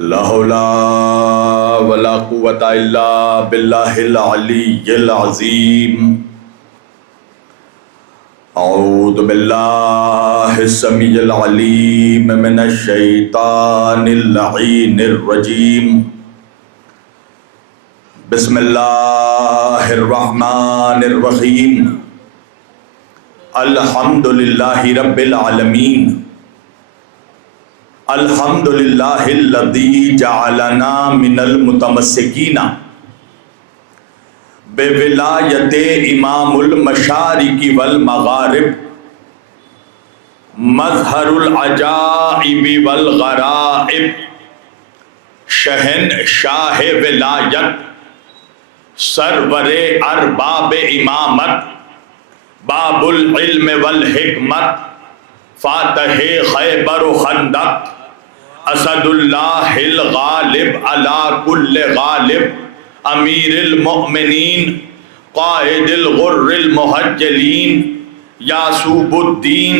لا حول ولا قوة الا باللہ العلی العظیم۔ اعوذ باللہ السمیع العلیم من الشیطان اللعین الرجیم۔ بسم اللہ الرحمن الرحیم۔ الحمد للہ رب العالمین۔ الحمد للہ الذی جعلنا من المتمسکین بولایت امام المشارق والمغارب، مظہر العجائب والغرائب، شہنشاہ ولایت، سرور ارباب امامت، باب العلم والحکمت، فاتح خیبر و خندق، اسد اللہ الغالب علی کل غالب، امیر المؤمنین، قائد الغر المحجلین، یعصوب الدین،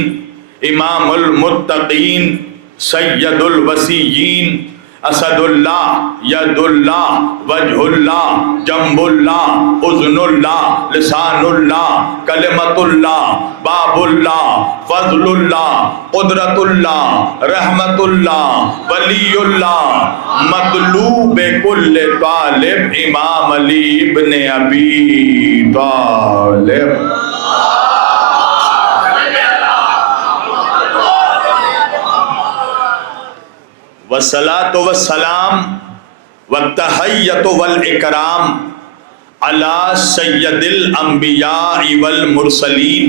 امام المتقین، سید الوسیین، اسد اللہ، ید اللہ، وجہ اللہ، جنب اللہ، اذن اللہ، لسان اللہ، کلمت اللہ، باب اللہ، فضل اللہ، قدرت اللہ، رحمت اللہ، ولی اللہ، مطلوب کل طالب، امام علی ابن ابی طالب۔ والصلاة والسلام والتحیۃ والاکرام علی سید الانبیاء والمرسلین،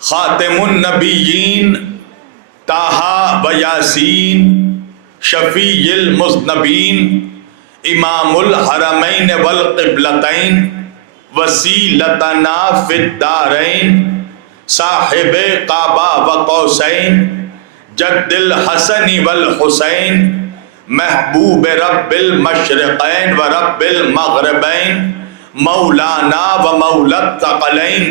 خاتم النبیین، طٰہٰ و یاسین، شفیع المذنبین، امام الحرمین والقبلتین، وسیلتنا فی الدارین، صاحب قبا و قوسین، جد الحسن والحسین، محبوب رب المشرقین و رب المغربین، مولانا و مولا الثقلین،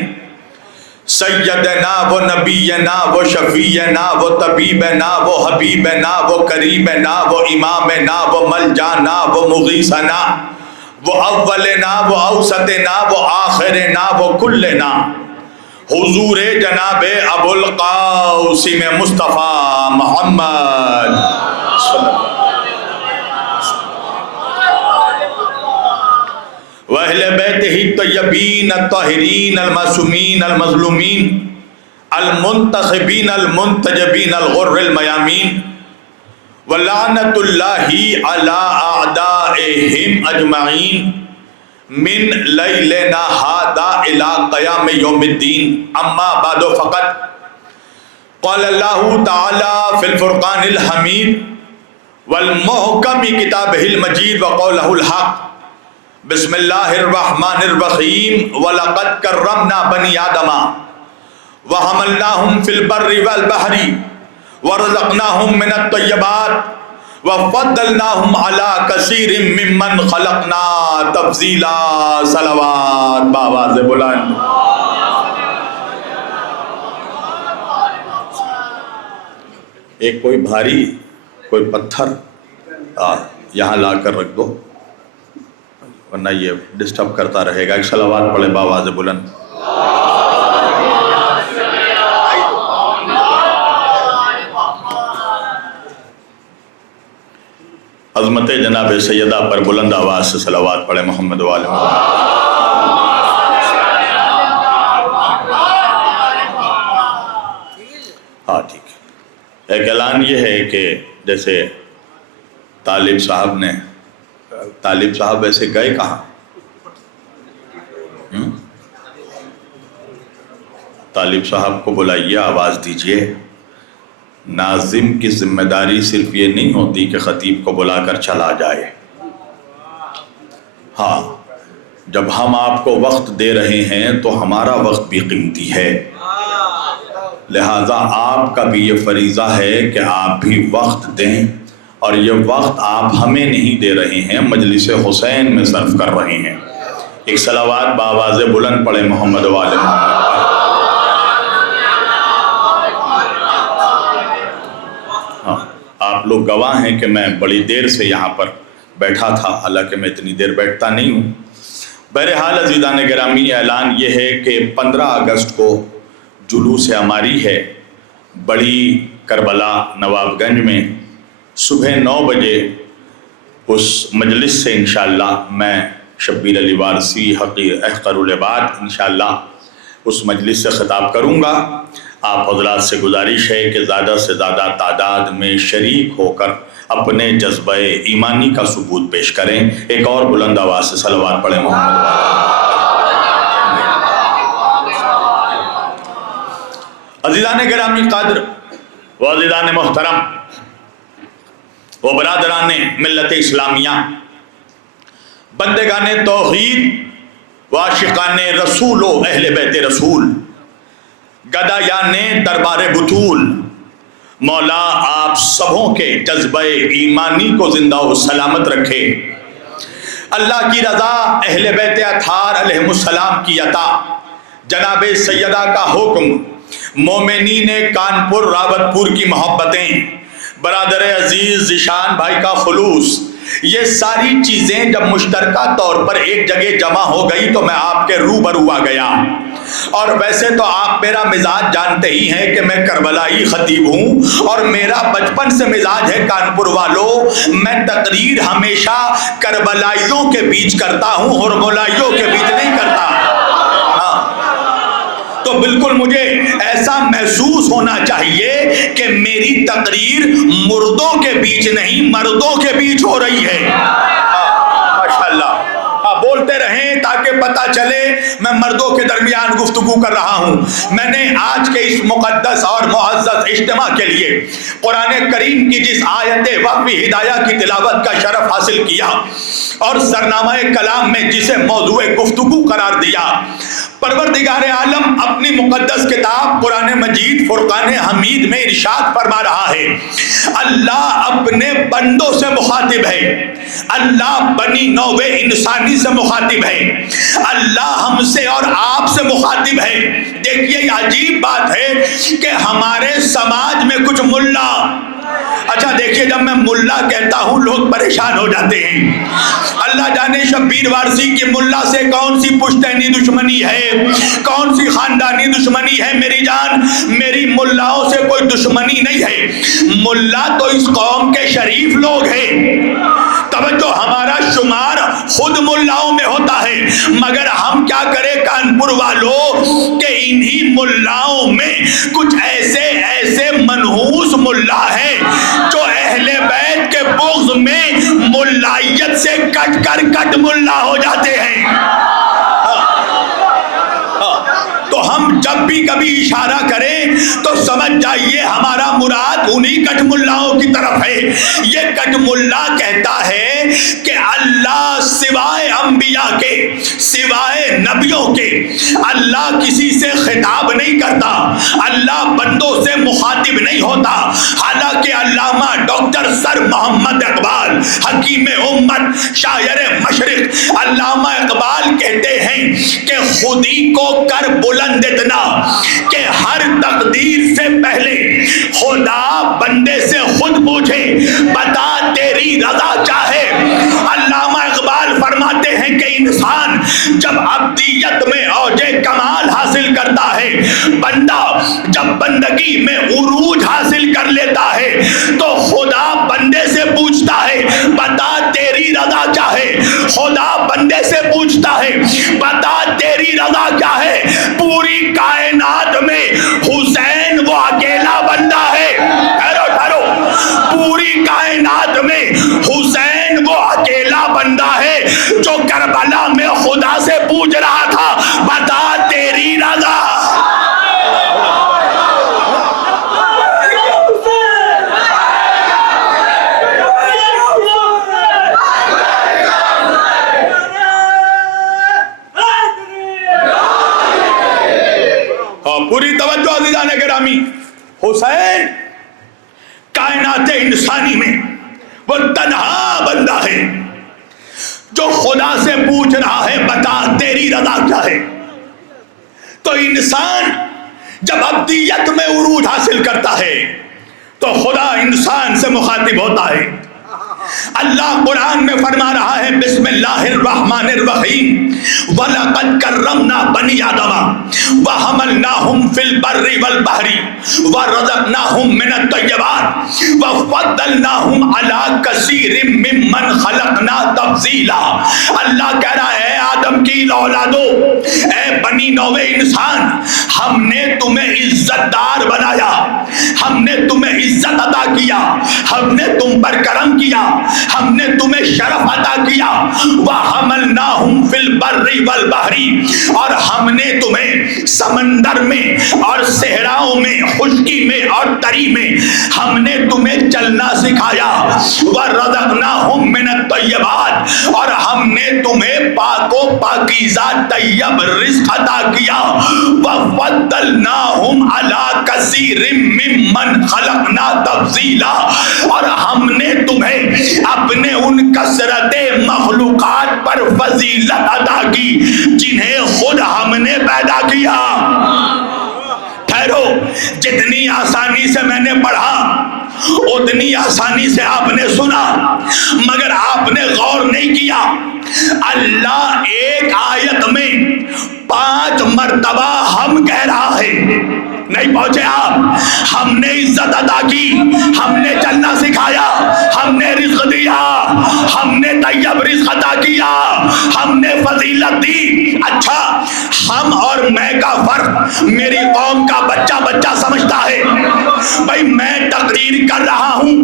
سیدنا و نبینا و شفیعنا و طبیبنا و حبیبنا و کریمنا و امامنا و ملجانا و مغیثنا و اولنا و اوسطنا و آخرنا و کلنا، حضور جناب ابو القاسم مصطفیٰ محمد صلی اللہ وَأَهْلِ بَيْتِهِ الطَّيِّبِينَ الطَّاهِرِينَ الْمَعْصُومِينَ الْمَظْلُومِينَ الْمُنْتَخِبِينَ الْمُنْتَجَبِينَ الْغُرِّ الْمَيَامِينَ، وَلَعْنَةُ اللَّهِ عَلَىٰ أَعْدَائِهِمْ أَجْمَعِينَ من لیلنا ہادا الى قیام یوم الدین، اما بعد فقط قال اللہ تعالی فی الفرقان الحمید والمحکم کتابہ المجید وقولہ الحق، بسم اللہ الرحمن الرحیم، وَلَقَدْ كَرَّمْنَا بَنِي آدَمَ وَحَمَلْنَاهُمْ فِي الْبَرِّ وَالْبَحْرِ وَرَزَقْنَاهُمْ مِنَ الطَّيِّبَاتِ وَفَضَّلْنَاهُمْ عَلَىٰ كَثِيرٍ مِّمَّنْ خَلَقْنَا تَفْضِيلًا۔ صلوات بآواز بلند۔ ایک کوئی بھاری کوئی پتھر یہاں لا کر رکھ دو ورنہ یہ ڈسٹرب کرتا رہے گا۔ ایک صلوات پڑھے بآواز بلند۔ عظمت جناب سیدہ پر بلند آواز سے صلوات پڑھے محمد و آل محمد۔ ہاں ٹھیک ہے۔ ایک اعلان یہ ہے کہ جیسے طالب صاحب ویسے گئے کہاں؟ طالب صاحب کو بلائیے، آواز دیجئے۔ ناظم کی ذمہ داری صرف یہ نہیں ہوتی کہ خطیب کو بلا کر چلا جائے، ہاں جب ہم آپ کو وقت دے رہے ہیں تو ہمارا وقت بھی قیمتی ہے، لہٰذا آپ کا بھی یہ فریضہ ہے کہ آپ بھی وقت دیں، اور یہ وقت آپ ہمیں نہیں دے رہے ہیں، مجلس حسین میں صرف کر رہے ہیں۔ ایک صلوات بآواز بلند پڑھے محمد و آل محمد۔ آپ لوگ گواہ ہیں کہ میں بڑی دیر سے یہاں پر بیٹھا تھا، حالانکہ میں اتنی دیر بیٹھتا نہیں ہوں۔ بہرحال عزیزان گرامی، اعلان یہ ہے کہ 15 اگست کو جلوس عماری ہے بڑی کربلا نواب گنج میں، صبح 9 بجے اس مجلس سے انشاءاللہ میں شبیر علی وارثی احقر العباد انشاءاللہ اس مجلس سے خطاب کروں گا۔ آپ حضرات سے گزارش ہے کہ زیادہ سے زیادہ تعداد میں شریک ہو کر اپنے جذبہ ایمانی کا ثبوت پیش کریں۔ ایک اور بلند آواز سے صلوات پڑھیں محمد والا۔ عزیزان گرامی قدر و عزیزان محترم و برادران ملت اسلامیہ، بندگان توحید و عاشقان رسول و اہل بیت رسول، گدایان دربار بطول، مولا آپ سبوں کے جذبہ ایمانی کو زندہ و سلامت رکھے۔ اللہ کی رضا، اہل بیت اطہار علیہ السلام کی عطا، جناب سیدہ کا حکم، مومنین کانپور راوت پور کی محبتیں، برادر عزیز ذیشان بھائی کا خلوص، یہ ساری چیزیں جب مشترکہ طور پر ایک جگہ جمع ہو گئی تو میں آپ کے روبرو آ گیا۔ اور ویسے تو آپ میرا مزاج جانتے ہی ہیں کہ میں کربلائی خطیب ہوں اور میرا بچپن سے مزاج ہے کانپور والوں، میں تقریر ہمیشہ کربلائیوں کے بیچ کرتا ہوں، ہرمولائیوں کے بیچ نہیں کرتا۔ تو بالکل مجھے ایسا محسوس ہونا چاہیے کہ میری تقریر مردوں کے بیچ نہیں مردوں کے بیچ ہو رہی ہے۔ ماشاءاللہ، بولتے رہیں تاکہ پتہ چلے میں مردوں کے درمیان گفتگو کر رہا ہوں۔ میں نے آج کے اس مقدس اور معزز اجتماع کے لیے قرآن کریم کی جس آیت وقفی ہدایہ کی تلاوت کا شرف حاصل کیا اور سرنامہ کلام میں جسے موضوع گفتگو قرار دیا، پروردگار عالم اپنی مقدس کتاب قرآن مجید فرقان حمید میں ارشاد فرما رہا ہے، اللہ اپنے بندوں سے مخاطب ہے، اللہ بنی نوع انسانی سے مخاطب ہے، اللہ ہم سے اور آپ سے مخاطب ہے۔ دیکھیے یہ عجیب بات ہے کہ ہمارے سماج میں کچھ ملا، اچھا دیکھیے جب میں ملا کہتا ہوں لوگ پریشان ہو جاتے ہیں، اللہ جانے شبیر وارثی کی ملا سے کون سی پشتینی دشمنی ہے، کون سی خاندانی دشمنی ہے۔ میری جان، میری ملاؤں سے کوئی دشمنی نہیں ہے، ملا تو اس قوم کے شریف لوگ ہیں۔ توجہ، ہمارا شمار خود ملاؤں میں ہوتا ہے، مگر ہم کیا کریں کانپور والوں کہ انہی ملاؤں میں کچھ ایسے منحوس ملا ہیں جو اہل بیت کے بغض میں ملائیت سے کٹ ملا ہو جاتے ہیں۔ تو ہم جب بھی کبھی اشارہ کریں تو سمجھ جائیے ہمارا مراد انہی کٹ ملاؤں کی طرف ہے۔ یہ کٹ ملا کہتا ہے کہ اللہ سوائے انبیاء کے، سوائے نبیوں کے، اللہ کسی سے خطاب نہیں کرتا، اللہ بندوں سے مخاطب نہیں ہوتا۔ حالانکہ علامہ ڈاکٹر سر محمد اقبال، حکیم امت، شاعر مشرق، علامہ اقبال کہتے ہیں کہ خودی کو کر بلند اتنا کہ ہر تقدیر سے پہلے خدا بندے سے خود پوچھے، بتا تیری رضا چاہے۔ علامہ اقبال فرماتے ہیں کہ انسان جب عبدیت میں اوج کمال حاصل کرتا ہے، بندہ جب بندگی میں عروج حاصل کر لیتا ہے تو خدا بندے سے پوچھتا ہے بتا تیری رضا چاہے۔ خدا بندے سے پوچھتا ہے بتا تیری رضا کیا ہے۔ پوری کائنات میں حسین وہ اکیلا بندہ ہے، پوری کائنات میں حسین وہ اکیلا بندہ ہے جو کربلا میں خدا سے پوچھ رہا تھا بتا تیری رضا۔ پوری توجہ عزیزان گرامی، حسین کائنات انسانی میں وہ تنہا بندہ ہے جو خدا سے پوچھ رہا ہے بتا تیری رضا کیا ہے۔ تو انسان جب ابدیت میں عروج حاصل کرتا ہے تو خدا انسان سے مخاطب ہوتا ہے. اللہ قرآن میں فرما رہا ہے بسم اللہ الرحمن الرحیم وَلَقَدْ كَرَّمْنَا بَنِي آدَمَ وَحَمَلْنَاهُمْ فِي الْبَرِّ وَالْبَحْرِ وَرَزَقْنَاهُمْ مِنَ الطَّيِّبَاتِ وَفَضَّلْنَاهُمْ عَلَى كَثِيرٍ مِّمَّنْ خَلَقْنَا تَفْضِيلًا. اللہ کہہ رہا ہے آدم کی اولادو، اے بنی نوع انسان، ہم نے تمہیں عزت دار بنایا، ہم نے تمہیں عزت عطا کیا، ہم نے تم پر کرم کیا، ہم نے تمہیں شرف عطا کیا. وَحَمَلْنَاهُمْ فِي الْبَرِّ وَالْبَحْرِ، اور ہم نے تمہیں سمندر میں اور صحراؤں میں، خشکی میں اور تری میں ہم نے تمہیں چلنا سکھایا. وَرَزَقْنَاهُمْ مِنَ الطَّيِّبَاتِ، اور ہم نے تمہیں پاک و پاکیزہ طیب رزق عطا کیا. وَفَضَّلْنَاهُمْ عَلَى كَثِيرٍ مِّمَّنْ خَلَقْنَا تَفْضِيلًا، اور ہم نے تمہیں اپنے ان کثرت مخلوقات پر فضیلت عطا کی جنہیں خود ہم نے پیدا کیا. ٹھہرو، جتنی آسانی سے میں نے پڑھا اتنی آسانی سے آپ نے سنا، مگر آپ نے غور نہیں کیا. اللہ ایک آیت میں 5 مرتبہ ہم کہہ رہا ہے. نہیں پہنچے آپ؟ ہم نے عزت عطا کی، ہم نے چلنا سکھایا، ہم نے رزق دیا، ہم نے طیب رزق عطا کیا، ہم نے فضیلت دی. اچھا، ہم اور میں کا فرق میری قوم کا بچہ سمجھتا ہے. بھائی میں تقریر کر رہا ہوں،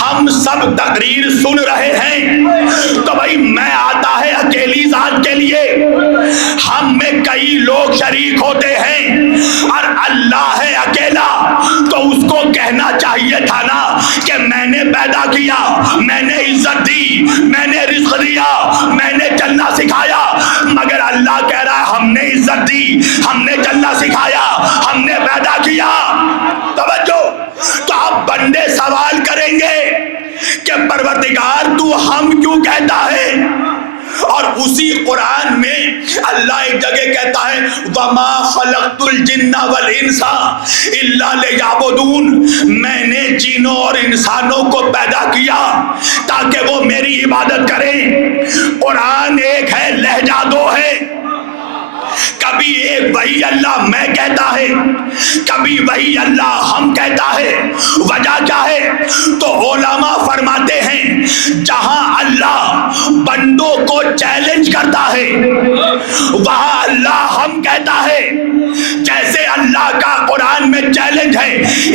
ہم سب تقریر سن رہے ہیں، تو بھائی میں آتا ہے اکیلی ذات کے لیے، ہم میں کئی لوگ شریک ہوتے ہیں، اور اللہ ہے اکیلا. تو اس کو کہنا چاہیے تھا نا کہ میں نے پیدا کیا، میں نے عزت دی، میں نے رزق دیا، میں نے چلنا سکھایا. مگر اللہ کہہ رہا ہے ہم نے عزت دی، ہم نے چلنا سکھایا، ہم نے پیدا کیا. توجہ. تو آپ بندے سوال کریں گے کہ پروردگار تو ہم کیوں کہتا ہے؟ اور اسی قرآن میں اللہ ایک جگہ کہتا ہے وَمَا خَلَقْتُ الْجِنَّ وَالْإِنسَ إِلَّا لِيَعْبُدُونَ، میں نے جنوں اور انسانوں کو پیدا کیا تاکہ وہ میری عبادت کریں. قرآن ایک ہے، لہجہ دو ہے. کبھی ایک وہی اللہ میں کہتا ہے، کبھی وہی اللہ ہم کہتا ہے. وجہ کیا ہے؟ تو علماء فرماتے ہیں جہاں اللہ بندوں کو چیلنج کرتا ہے وہاں اللہ ہم کہتا ہے. جیسے اللہ کا قرآن میں چیلنج ہے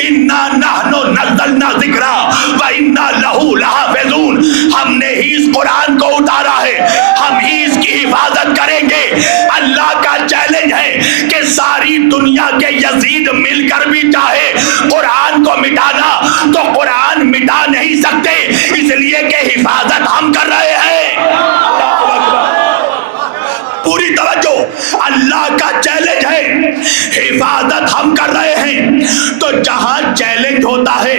اِنَّا نَحْنُ نَزَّلْنَا ذِكْرًا وَإِنَّا لَهُ لَحَافِظُونَ، ہم نے ہی اس قرآن کو اتارا ہے، ہم ہی اس کی حفاظت کریں گے. اللہ کا چیلنج ہے کہ ساری دنیا کے یزید مل کر بھی چاہے قرآن کو مٹانا تو قرآن مٹا نہیں سکتے، اس لیے کہ حفاظت ہم کر رہے ہیں. پوری توجہ، اللہ کا چیلنج ہے، حفاظت ہم کر رہے ہیں. تو جہاں چیلنج ہوتا ہے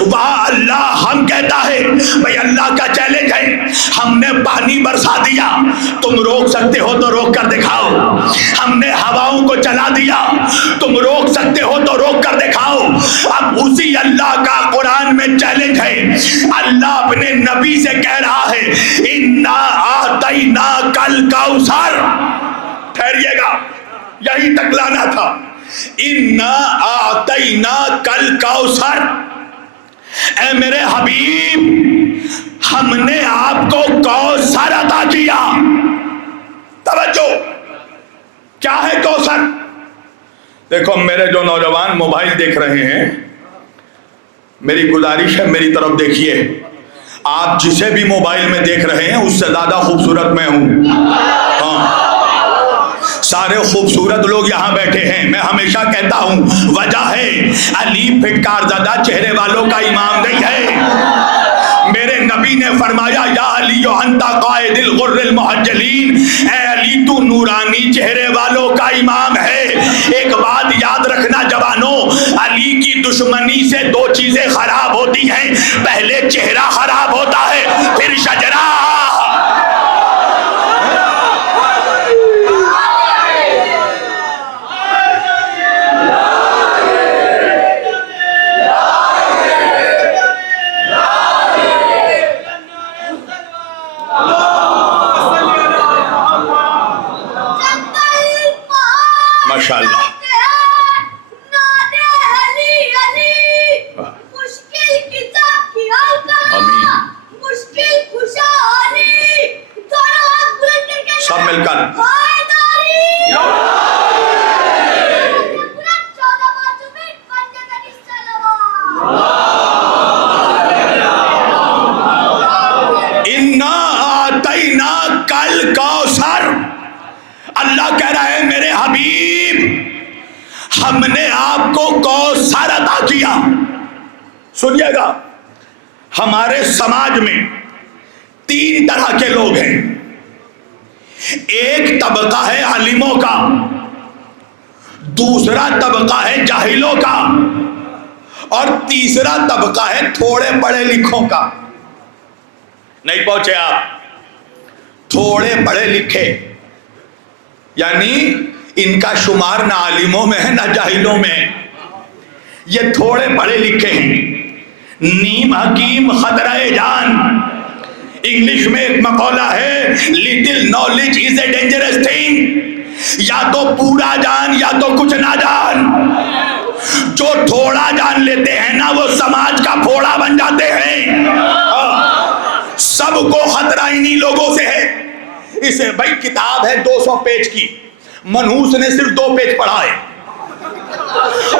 وہاں اللہ ہم کہتا ہے. بھئی اللہ کا چیلنج ہے، ہم نے پانی برسا دیا، تم روک سکتے ہو تو روک کر دکھاؤ. ہم نے ہواؤں کو چلا دیا، تم روک سکتے ہو تو روک کر دکھاؤ. اب اسی اللہ کا قرآن میں چیلنج ہے. اللہ اپنے نبی سے کہہ رہا ہے اِنَّا أَعْطَيْنَاكَ الْكَوْثَرَ. ٹھہریے گا، یہی تک لانا تھا. اِنَّا أَعْطَيْنَاكَ الْكَوْثَرَ، اے میرے حبیب ہم نے آپ کو کوثر عطا کیا. توجہ، کیا ہے کوثر؟ دیکھو میرے جو نوجوان موبائل دیکھ رہے ہیں، میری گزارش ہے میری طرف دیکھیے. آپ جسے بھی موبائل میں دیکھ رہے ہیں اس سے زیادہ خوبصورت میں ہوں. ہاں، سارے خوبصورت لوگ یہاں بیٹھے ہیں. میں ہمیشہ کہتا ہوں وجہ ہے علی پھٹکار زدہ چہرے والوں کا امام نہیں ہے. میرے نبی نے فرمایا یا علی انت قائد الغر المحجلین، اے علی تو نورانی چہرے والوں کا امام ہے. ایک بات یاد رکھنا جوانوں، علی کی دشمنی سے 2 چیزیں خراب ہوتی ہیں. پہلے چہرہ خراب ہوتا ہے، پھر شجرہ. ہم نے آپ کو کوثر عطا کیا. سنیے گا، ہمارے سماج میں 3 طرح کے لوگ ہیں. ایک طبقہ ہے عالموں کا، دوسرا طبقہ ہے جاہلوں کا، اور تیسرا طبقہ ہے تھوڑے پڑھے لکھوں کا. نہیں پہنچے آپ؟ تھوڑے پڑھے لکھے یعنی ان کا شمار نہ عالموں میں ہے نہ جاہلوں میں. یہ تھوڑے پڑھے لکھے ہیں. نیم حکیم خطرہ جان. انگلش میں ایک مقولہ ہے، little knowledge is a dangerous thing. یا تو پورا جان یا تو کچھ نہ جان. جو تھوڑا جان لیتے ہیں نا وہ سماج کا پھوڑا بن جاتے ہیں. سب کو خطرہ انہی لوگوں سے ہے. اسے بھائی کتاب ہے 200 پیج کی، منحوس نے صرف 2 پیج پڑھا ہے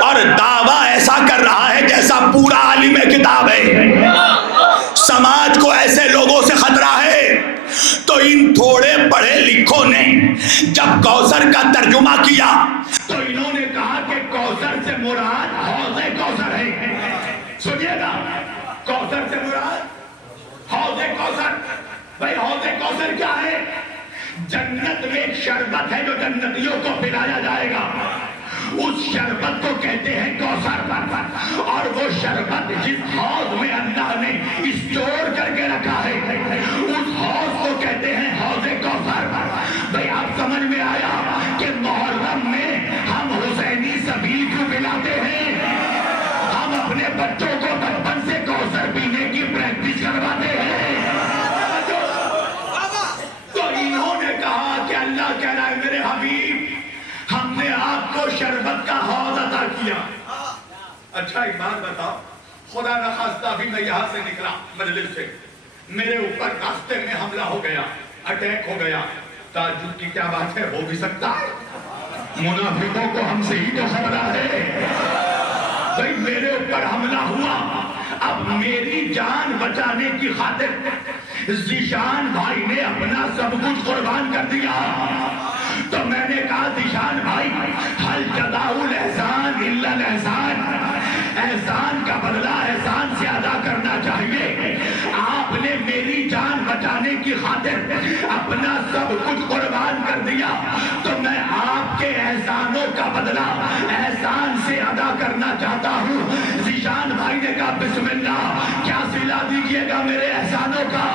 اور دعویٰ ایسا کر رہا ہے جیسا پورا عالم کتاب ہے. سماج کو ایسے لوگوں سے خطرہ ہے. تو ان تھوڑے پڑھے لکھوں نے جب کوثر کا ترجمہ کیا تو انہوں نے کہا کہ کوثر سے مراد حوض کوثر ہے. سنیے گا، کوثر سے مراد حوض کوثر. بھائی حوض کوثر کیا ہے؟ جنت میں ایک شربت ہے جو جنتیوں کو پلایا جائے گا. اس شربت کو کہتے ہیں کوثر. اور وہ شربت جس حوض میں اللہ نے اسٹور کر کے رکھا ہے اس حوض کو کہتے ہیں حوض کوثر. بھئی آپ سمجھ میں آیا کہ محرم میں ہم حسینی سبیل کیوں پلاتے ہیں؟ ہم اپنے بچوں کو بچپن سے کوثر پینے کی پریکٹس کرواتے ہیں. تو انہوں نے کہا کہ اللہ کہہ رہا ہے میرے حبیب ہم نے آپ کو شربت کا حوض عطا کیا. اچھا ایک بات بتاؤ، خدا نخواستہ ابھی میں یہاں سے نکلا مجلس سے، میرے اوپر راستے میں حملہ ہو گیا، اٹیک ہو گیا، تعجب کی کیا بات ہے؟ ہو بھی سکتا ہے. منافقوں کو ہم سے ہی تو خبرہ ہے. بھئی میرے اوپر حملہ ہوا، اب میری جان بچانے کی خاطر ذیشان بھائی نے اپنا سب کچھ قربان کر دیا. تو میں نے کہا ذیشان بھائی حل جزاء الاحسان الا الاحسان، احسان کا بدلہ احسان سے ادا کرنا چاہیے. آپ نے میری جان بچانے کی خاطر اپنا سب کچھ قربان کر دیا تو میں آپ کے احسانوں کا بدلہ احسان سے ادا کرنا چاہتا ہوں. ذیشان بھائی نے کہا بسم اللہ، کیا صلہ دیجیے گا میرے احسانوں کا؟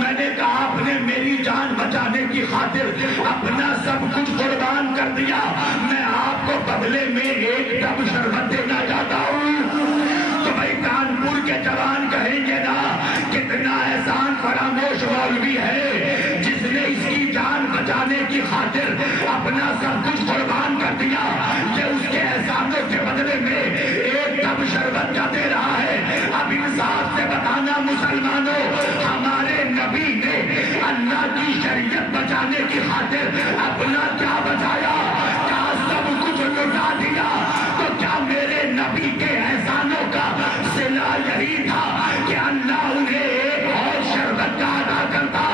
میں نے کہا آپ نے میری جان بچانے کی خاطر اپنا سب کچھ قربان کر دیا، میں آپ کو بدلے میں ایک ٹب شربت دینا چاہتا ہوں. تو بھائی کانپور کے جوان کہیں گے نا کتنا احسان فراموش مولوی ہے جس نے اس کی جان بچانے کی خاطر اپنا سب کچھ قربان کر دیا. یہ اس کے احسانوں کے بدلے میں ایک ٹب شربت کا دے رہا ہے. اب انصاف سے بتانا مسلمانوں، ہمارے نبی نے اللہ کی شریعت بچانے کی خاطر اپنا کیا بچایا؟ کیا سب کچھ لٹا دیا؟ تو کیا میرے نبی کے احسانوں کا صلہ یہی تھا کہ اللہ انہیں ایک اور شربت کا ادا کرتا؟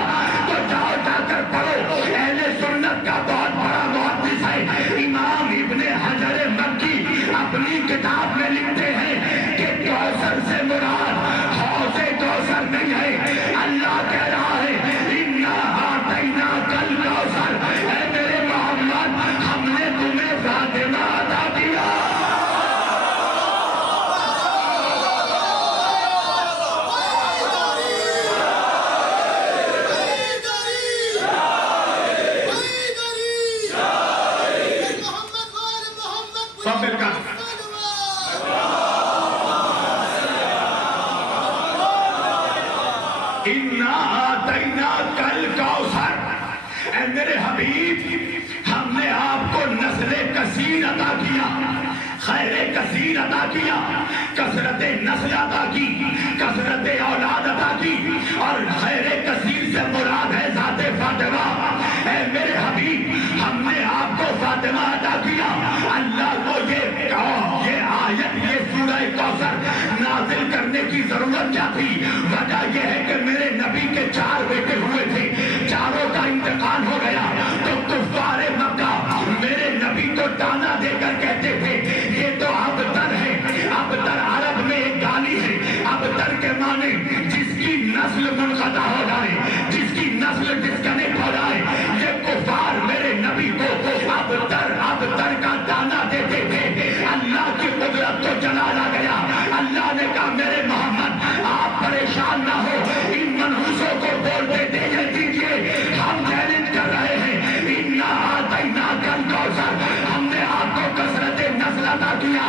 تو جاؤ جا کر پڑھو، اہل سنت کا بہت بڑا محدث ہے امام ابن حجر مکی اپنی کتاب میں لکھتے ہیں کہ کوثر سے مراد حوض کوثر نہیں ہے. اللہ کہہ رہا ہے اِنَّا أَعْطَيْنَاكَ الْكَوْثَرَ، اے میرے محمد ہم نے تمہیں فاطمہ عطا کیا. اِنَّا أَعْطَيْنَاكَ الْكَوْثَرَ، اے میرے حبیب ہم نے آپ کو نسل کثیر عطا کیا، خیر کثیر عطا کیا، کثرت نسل عطا کی، کثرت اولاد عطا کی، اور خیر کثیر سے مراد ہے ذات فاطمہ. اے میرے حبیب ہم نے آپ کو فاطمہ عطا کیا. اللہ کو یہ آیت، یہ سورہ کوثر نازل کرنے کی ضرورت کیا تھی؟ وجہ یہ ہے کہ میرے نبی کے 4 بیٹے ہوئے تھے، چاروں کا انتقال ہو گیا. تو کفار مکہ میرے نبی کو تانا دے کر کہتے تھے نسل منقطع ہو جائے، جس کی نسل ڈسکنیکٹ ہو جائے. یہ کفار میرے نبی کو اب تر کا دانا دیتے تھے. اللہ کی قدرت کو جلالا گیا. اللہ نے کہا میرے محمد آپ پریشان نہ ہو، ان منحوسوں کو بولتے دیجئے. ہم چیلنج کر رہے ہیں، اِنَّا أَعْطَيْنَاكَ الْكَوْثَرَ. ہم نے آپ کو کثرت نسل عطا کیا،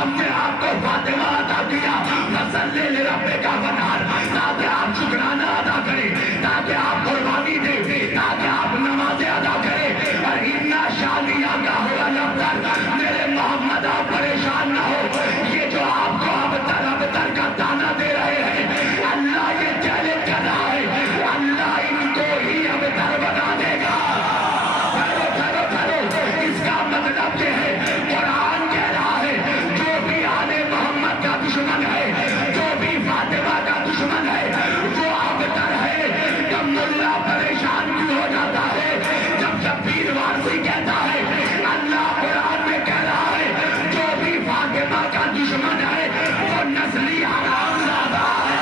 ہم نے آپ کو فاطمہ عطا کیا. فَصَلِّ لِرَبِّكَ وَانْحَرْ، تاکہ آپ شکرانہ ادا کریں، تاکہ آپ قربانی دیں، تاکہ آپ نمازیں ادا کریں. اور اِنَّا شَانِئَكَ هُوَ الْأَبْتَرُ. میرے محمد آپ پریشان نہ ہو. یہ جو آپ کو ابتر کا دانا دے رہے ہیں، اللہ یہ چیلنج کر رہا ہے، اللہ ان کو ہی ابتر بنا دے گا. اس کا مطلب یہ ہے، قرآن کہہ رہا ہے جو بھی آل محمد کا دشمن ہے، جو بھی فاطمہ کا دشمن ہے، وہ ابتر ہے. جب ملا پریشان کیوں ہو جاتا ہے جب شبیر وارسی کہتا ہے؟ اللہ قرآن میں کہہ رہا ہے جو بھی فاطمہ کا دشمن ہے وہ نسلی حرام زادہ ہے.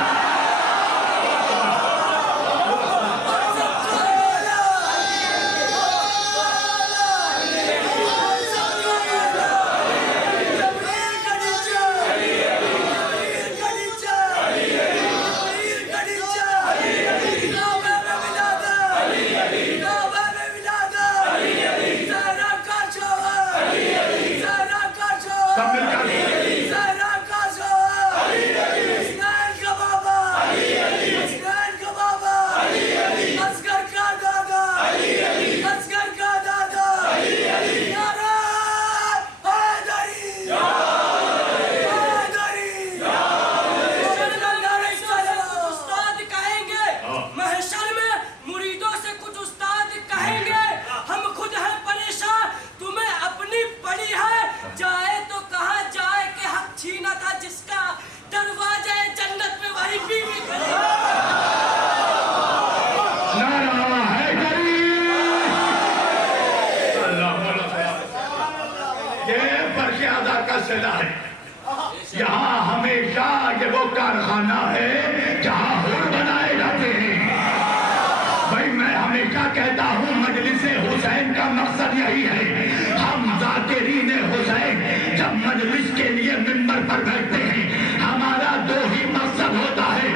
یہاں ہمیشہ یہ وہ کارخانہ ہے جہاں حور بنائے جاتے ہیں. بھائی میں ہمیشہ کہتا ہوں مجلس حسین کا مقصد یہی ہے. ہم ذاکرین حسین جب مجلس کے لیے منبر پر بیٹھتے ہیں ہمارا دو ہی مقصد ہوتا ہے.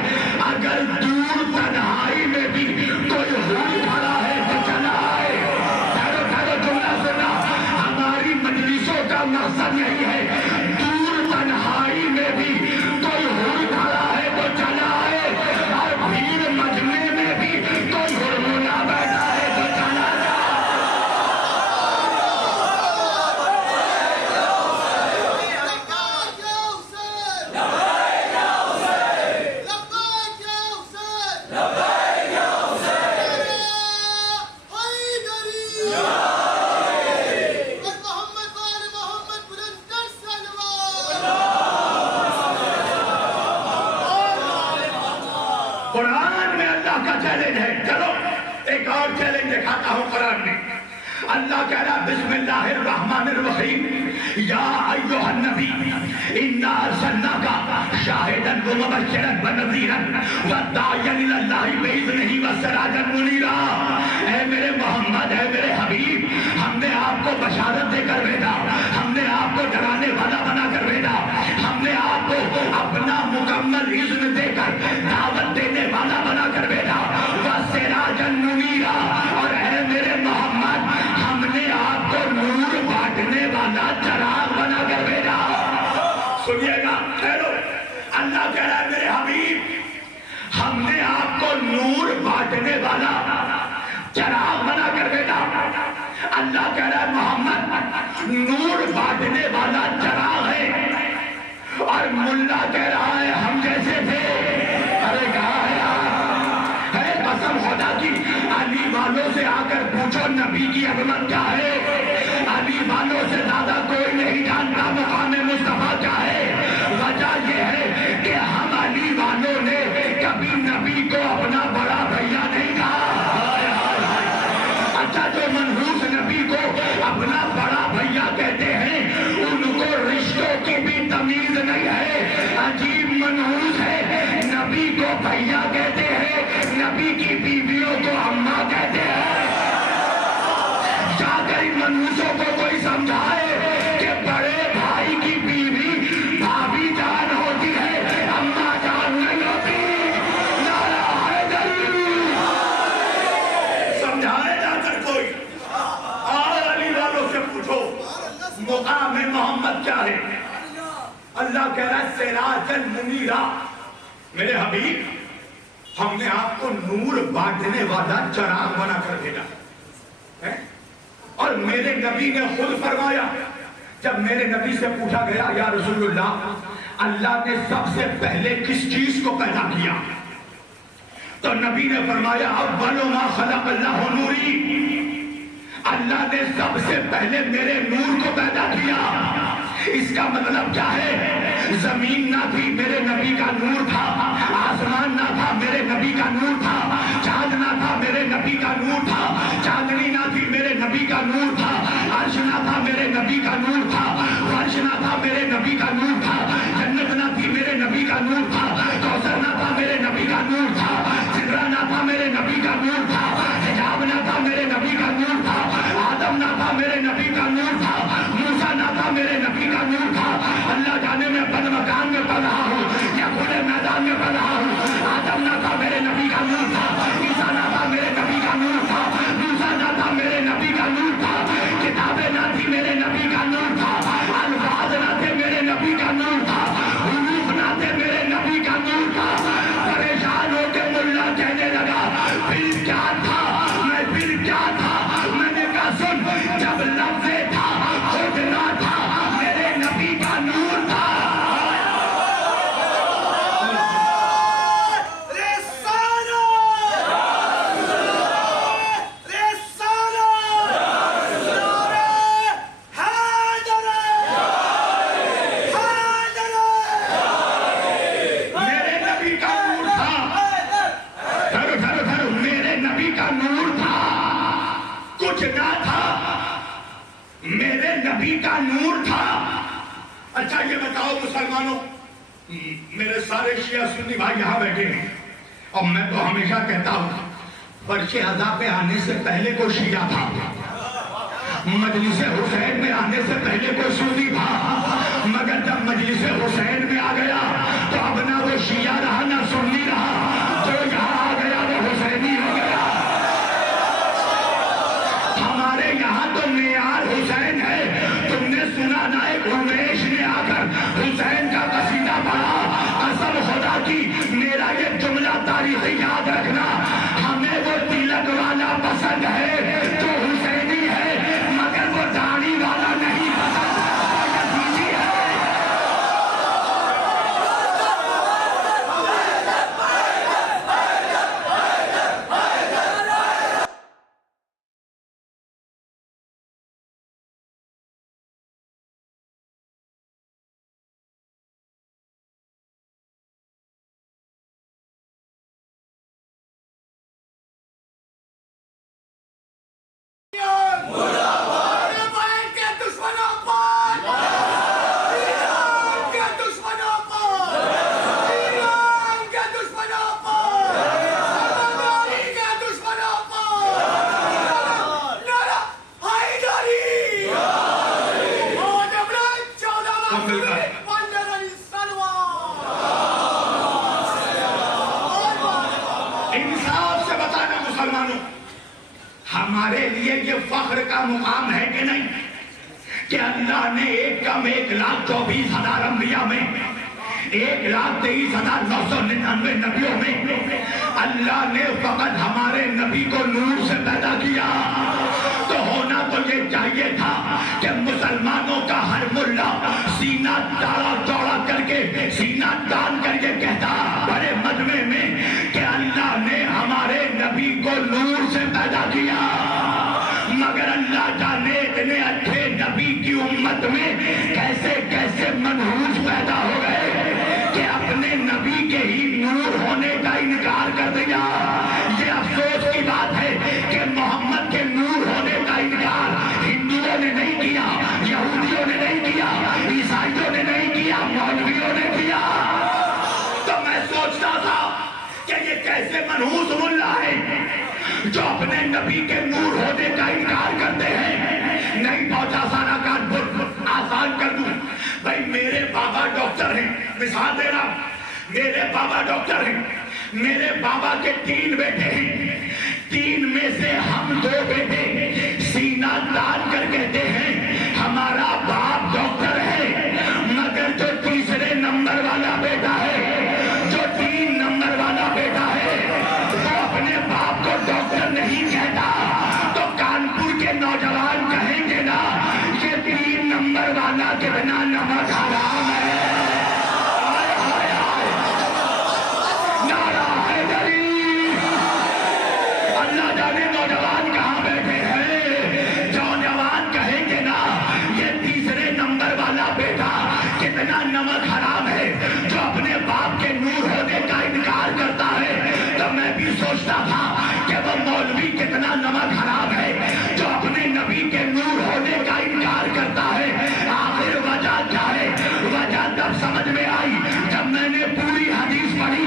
اگر دور تنہائی میں بھی کوئی حور کھڑا ہے تو چلا آئے. ٹھہرو جملہ سنا. ہماری مجلسوں کا مقصد یہی ہے، تنہائی میں بھی کوئی حور کھڑا ہے تو چلا آئے، اور بھیڑ مجمع میں بھی کوئی حرمونا بیٹھا ہے تو چلا جائے. قرآن میں اللہ کا چیلنج ہے. چلو ایک اور چیلنج دکھاتا ہوں قرآن میں. اللہ کہہ رہا بسم اللہ الرحمن الرحیم یا ایوہ النبی انا ارسلناک شاہدا ومبشرا ونذیرا وداعیا الی اللہ باذنہ وسراجا منیرا. اے میرے محمد، اے میرے حبیب، ہم نے آپ کو بشارت دے کر بھیجا، ہم نے آپ کو ڈرانے والا بنا کر بھیجا، ہم نے آپ کو اپنا مکمل اذن دے کر دعوت دینے والا بنا کر بھیجا. وسراجا منیرا، اور اے میرے محمد ہم نے آپ کو نور بانٹنے والا چراغ بنا کر بھیجا. سنیے گا، ٹھہرو. اللہ کہہ رہا ہے میرے حبیب ہم نے آپ کو نور بانٹنے والا چراغ بنا کر بھیجا. اللہ کہہ رہا ہے محمد نور بانٹنے والا چراغ ہے، اور ملا کہہ رہا ہے ہم جیسے تھے. ارے کہاں ہے آپ؟ ہے قسم خدا کی، علی والوں سے آ کر پوچھو نبی کی عظمت کیا ہے. علی والوں سے زیادہ کوئی نہیں جانتا مقام مصطفیٰ کیا ہے. وجہ یہ ہے کہ ہم علی والوں نے کبھی نبی کو اپنا بڑا بھیا نہیں کہا. اچھا، جو منحوس نبی کو اپنا بڑا بھیا کہتے ہیں ان کو رشتوں کی بھی تمیز نہیں ہے. عجیب منحوس ہے، نبی کو بھیا کہتے ہیں سراجا منیرا، میرے حبیب ہم نے آپ کو نور بانٹنے والا چراغ بنا کر بھیجا ہے۔ اور میرے نبی نے خود فرمایا، جب میرے نبی سے پوچھا گیا یا رسول اللہ اللہ نے سب سے پہلے کس چیز کو پیدا کیا، تو نبی نے فرمایا اول ما خلق اللہ نوری، اللہ نے سب سے پہلے میرے نور کو پیدا کیا۔ اس کا مطلب کیا ہے؟ زمین نہ تھی، میرے نبی کا نور تھا، آسمان نہ تھا، میرے نبی کا نور تھا، چاند نہ تھا، میرے نبی کا نور تھا، چاندنی نہ تھی، میرے نبی کا نور تھا، عرش نہ تھا، میرے نبی کا نور تھا، فرش نہ تھا، میرے نبی کا نور تھا، جنت نہ تھی، میرے نبی کا نور تھا، کوثر نہ تھا، میرے نبی کا نور تھا، سدرہ نہ تھا، میرے نبی کا نور تھا، حجاب نہ تھا، میرے نبی کا نور تھا، آدم نہ تھا، میرے نبی کا نور تھا، موسیٰ نہ تھا، میرے نبی کا نور تھا۔ اللہ جانے میں بند مکان میں پڑھ رہا ہوں یا کھلے میدان میں پڑھ رہا ہوں، آدم نہ تھا، میرے نبی کا نور تھا، عیسیٰ نہ تھا، میرے نبی کا نور تھا، موسیٰ نہ تھا، میرے نبی کا نور تھا، کتابیں نہ تھی، میرے نبی کا نور تھا، الفاظ نہ تھے، میرے نبی کا نور تھا، حروف نہ تھے، میرے نبی کا نور تھا۔ پریشان ہو کے ملا کہنے لگا پھر کیا تھا، میں پھر کیا تھا؟ میں نے کہا سن، جب لفظ تھا خود نہ تھا، میرے نبی کا نور تھا۔ میرے نبی کا نور تھا۔ اچھا یہ بتاؤ مسلمانوں، میرے سارے شیعہ سنی بھائی یہاں بیٹھے ہیں، اور میں تو ہمیشہ کہتا ہوں فرش اعضاء پہ آنے سے پہلے کوئی شیعہ تھا، مجلس حسین میں آنے سے پہلے کوئی سنی تھا، مگر جب مجلس حسین میں آ گیا تو اب نہ وہ شیعہ رہا نہ سنی رہا، جو یہاں آ گیا وہ حسینی ہو گیا۔ ہمارے یہاں تو معیار حسین ہے۔ تم نے سنا نا ایک امیش نے آ کر حسین کا قصیدہ پڑھا، قسم خدا کی میرا یہ جملہ تاریخی یاد رکھنا، ہمیں وہ تلک والا پسند ہے جو حسینی ہے، مگر وہ داڑھی والا نہیں پسند، یزیدی ہے۔ انصاف سے بتانا مسلمانوں، ہمارے لیے یہ فخر کا مقام ہے کہ نہیں کہ اللہ نے 1,24,000 انبیاء میں 1,23,999 نبیوں میں اللہ نے فقط ہمارے نبی کو نور سے پیدا کیا۔ تو ہونا تو یہ چاہیے تھا کہ مسلمانوں کا ہر ملا سینہ داڑا چوڑا کر کے، سینہ تان کر کے کہتا بڑے مجمع میں کہ اللہ نے ہمارے نبی کو نور سے پیدا کیا، مگر اللہ جانے اتنے اچھے نبی کی امت میں کیسے کیسے منحوس پیدا ہو گئے کہ اپنے نبی کے ہی نور ہونے کا انکار کر دیا۔ یہ افسوس کی بات ہے کہ محمد کے نور ہونے کا انکار ہندوؤں نے نہیں کیا، یہودیوں نے نہیں کیا، عیسائیوں نے نہیں کیا، مولویوں نے کیا۔ تو میں سوچتا تھا کہ یہ کیسے منحوس ملا ہے جو اپنے نبی کے نور ہونے کا انکار کرتے ہیں۔ نہیں پہنچا سارا کانپور، آسان کر دوں بھائی، میرے بابا ڈاکٹر ہیں، مثال دے رہا، میرے بابا ڈاکٹر ہیں، میرے بابا کے 3 بیٹے ہیں، 3 میں سے ہم 2 بیٹے سینہ تان کر کہتے ہیں ہمارا باپ ڈاکٹر ہے، مگر جو تیسرے نمبر والا میں بھی سوچتا تھا کہ وہ مولوی کتنا نمک حرام ہے جو اپنے نبی کے نور ہونے کا انکار کرتا ہے. آخر وجہ کیا ہے؟ وجہ تب سمجھ میں آئی جب میں نے پوری حدیث پڑھی.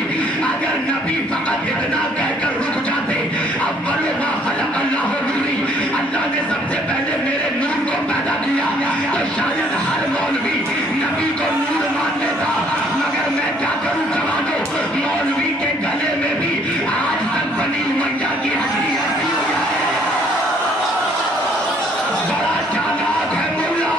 اگر نبی فقط اتنا کہہ کر رک جاتے اول ما خلق اللہ نوری، اللہ نے سب سے پہلے میرے نور کو پیدا کیا، تو شاید ہر مولوی نبی کو نور مان لیتا. مگر میں کیا کروں جوانوں، مولوی کے گلے میں بھی آج تک بنی امیہ کی ہڈی ایسی ہو جائے. بڑا چالاک ہے مولا.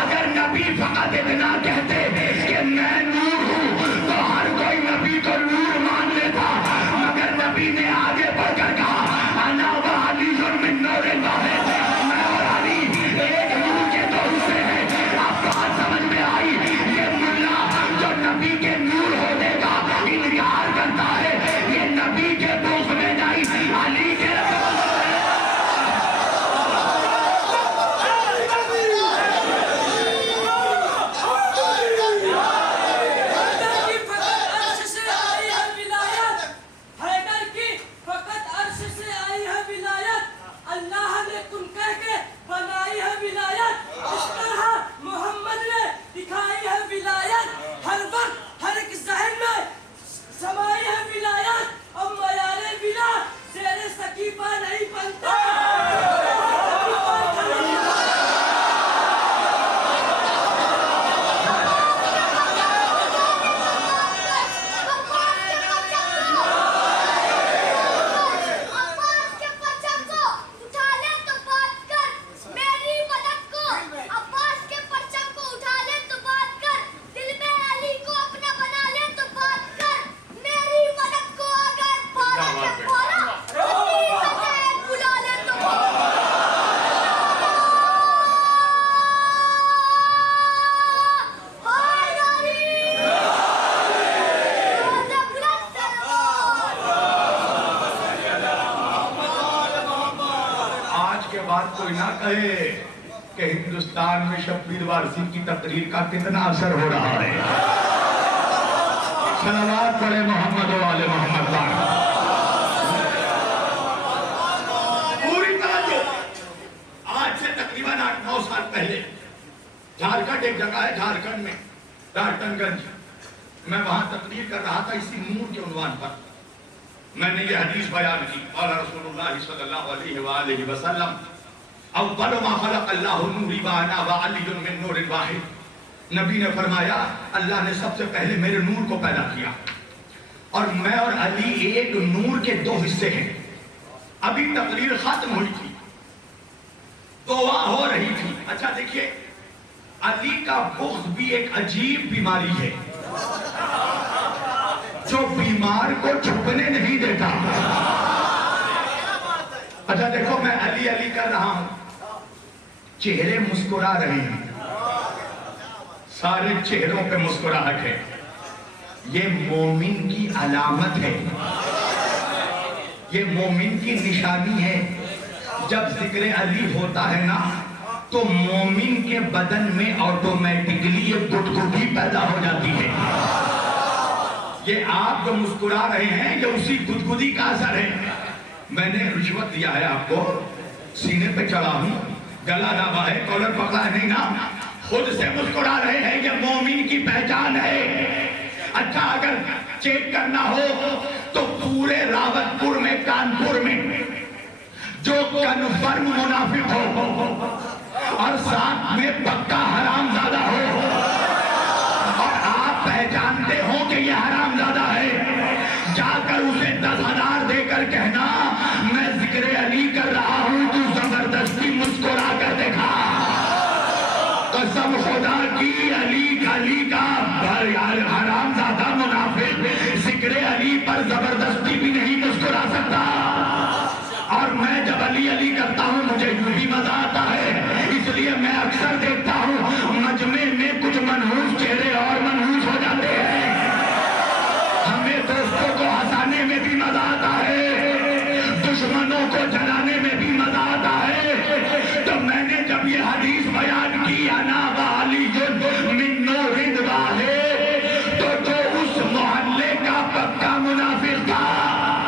اگر نبی فقط اتنا کہتے کہ میں نور ہوں تو ہر کوئی نبی کو نور مان لیتا. مگر نبی نے آگے بڑھ کر کہا انا و علی من نور واحد، میں اور علی ایک نور کے دو حصے ہیں. اب بات سمجھ میں آئی. یہ ملا جو نبی کے نور ہونے کا انکار کرتا ہے یہ نبی کے دوست میں نہیں، علی کے کہ ہندوستان میں شبیر وارثی کی تقریر کا کتنا اثر ہو رہا ہے. صلوات پڑھے محمد و آل محمد پر. پوری طرح جو آج سے تقریباً 8-9 سال پہلے جھارکھنڈ ایک جگہ ہے جھارکھنڈ میں ڈالٹن گنج، میں وہاں تقریر کر رہا تھا اسی نور کے عنوان پر. میں نے یہ حدیث بیان کی قال رسول اللہ صلی اللہ علیہ وآلہ وسلم اول ما خلق اللہ نوری وانا وعلی من نور واحد. نبی نے فرمایا اللہ نے سب سے پہلے میرے نور کو پیدا کیا اور میں اور علی ایک نور کے دو حصے ہیں. ابھی تقریر ختم ہوئی تھی، دعا ہو رہی تھی. اچھا دیکھیے، علی کا بغض بھی ایک عجیب بیماری ہے جو بیمار کو چھپنے نہیں دیتا. اچھا دیکھو، میں علی علی کر رہا ہوں، چہرے مسکرا رہے ہیں، سارے چہروں پہ مسکراہٹ ہے. یہ مومن کی علامت ہے، یہ مومن کی نشانی ہے. جب ذکر علی ہوتا ہے نا تو مومن کے بدن میں آٹومیٹکلی ایک گدگدی پیدا ہو جاتی ہے. یہ آپ جو مسکرا رہے ہیں یہ اسی گدگدی کا اثر ہے. میں نے رشوت دیا ہے آپ کو، سینے پہ چڑھا ہوں، گلا دبا ہے، کالر پکڑا ہے، نہیں نا، خود سے مسکرا رہے ہیں. یہ مومن کی پہچان ہے. اچھا اگر چیک کرنا ہو تو پورے راوت پور میں، کانپور میں جو کنفرم منافق ہو اور ساتھ میں پکا حرام زادہ ہو اور آپ پہچانتے ہو کہ یہ حرام زادہ ہے، جا کر اسے 10,000 دے کر کہنا میں ذکر علی کر رہا ہوں، تو زبردستی مسکرا کر دیکھا. قسم خدا کی علی کا حرام زادہ منافق ذکر علی پر زبردستی بھی نہیں مسکرا سکتا. اور میں جب علی علی کرتا ہوں مجھے یوں بھی مزہ آتا ہے. اس لیے میں اکثر دیکھتا ہوں مجمع میں کچھ منحوس چہرے اور منحوس ہو جاتے ہیں. ہمیں دوستوں کو ہنسانے میں بھی مزہ آتا ہے، دشمنوں کو جلانے میں بھی مزہ آتا ہے. تو میں نے جب یہ حدیث بیان کی انا وعلی من نور واحد، تو جو اس محلے کا پکا منافق تھا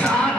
7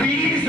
20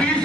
20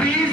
20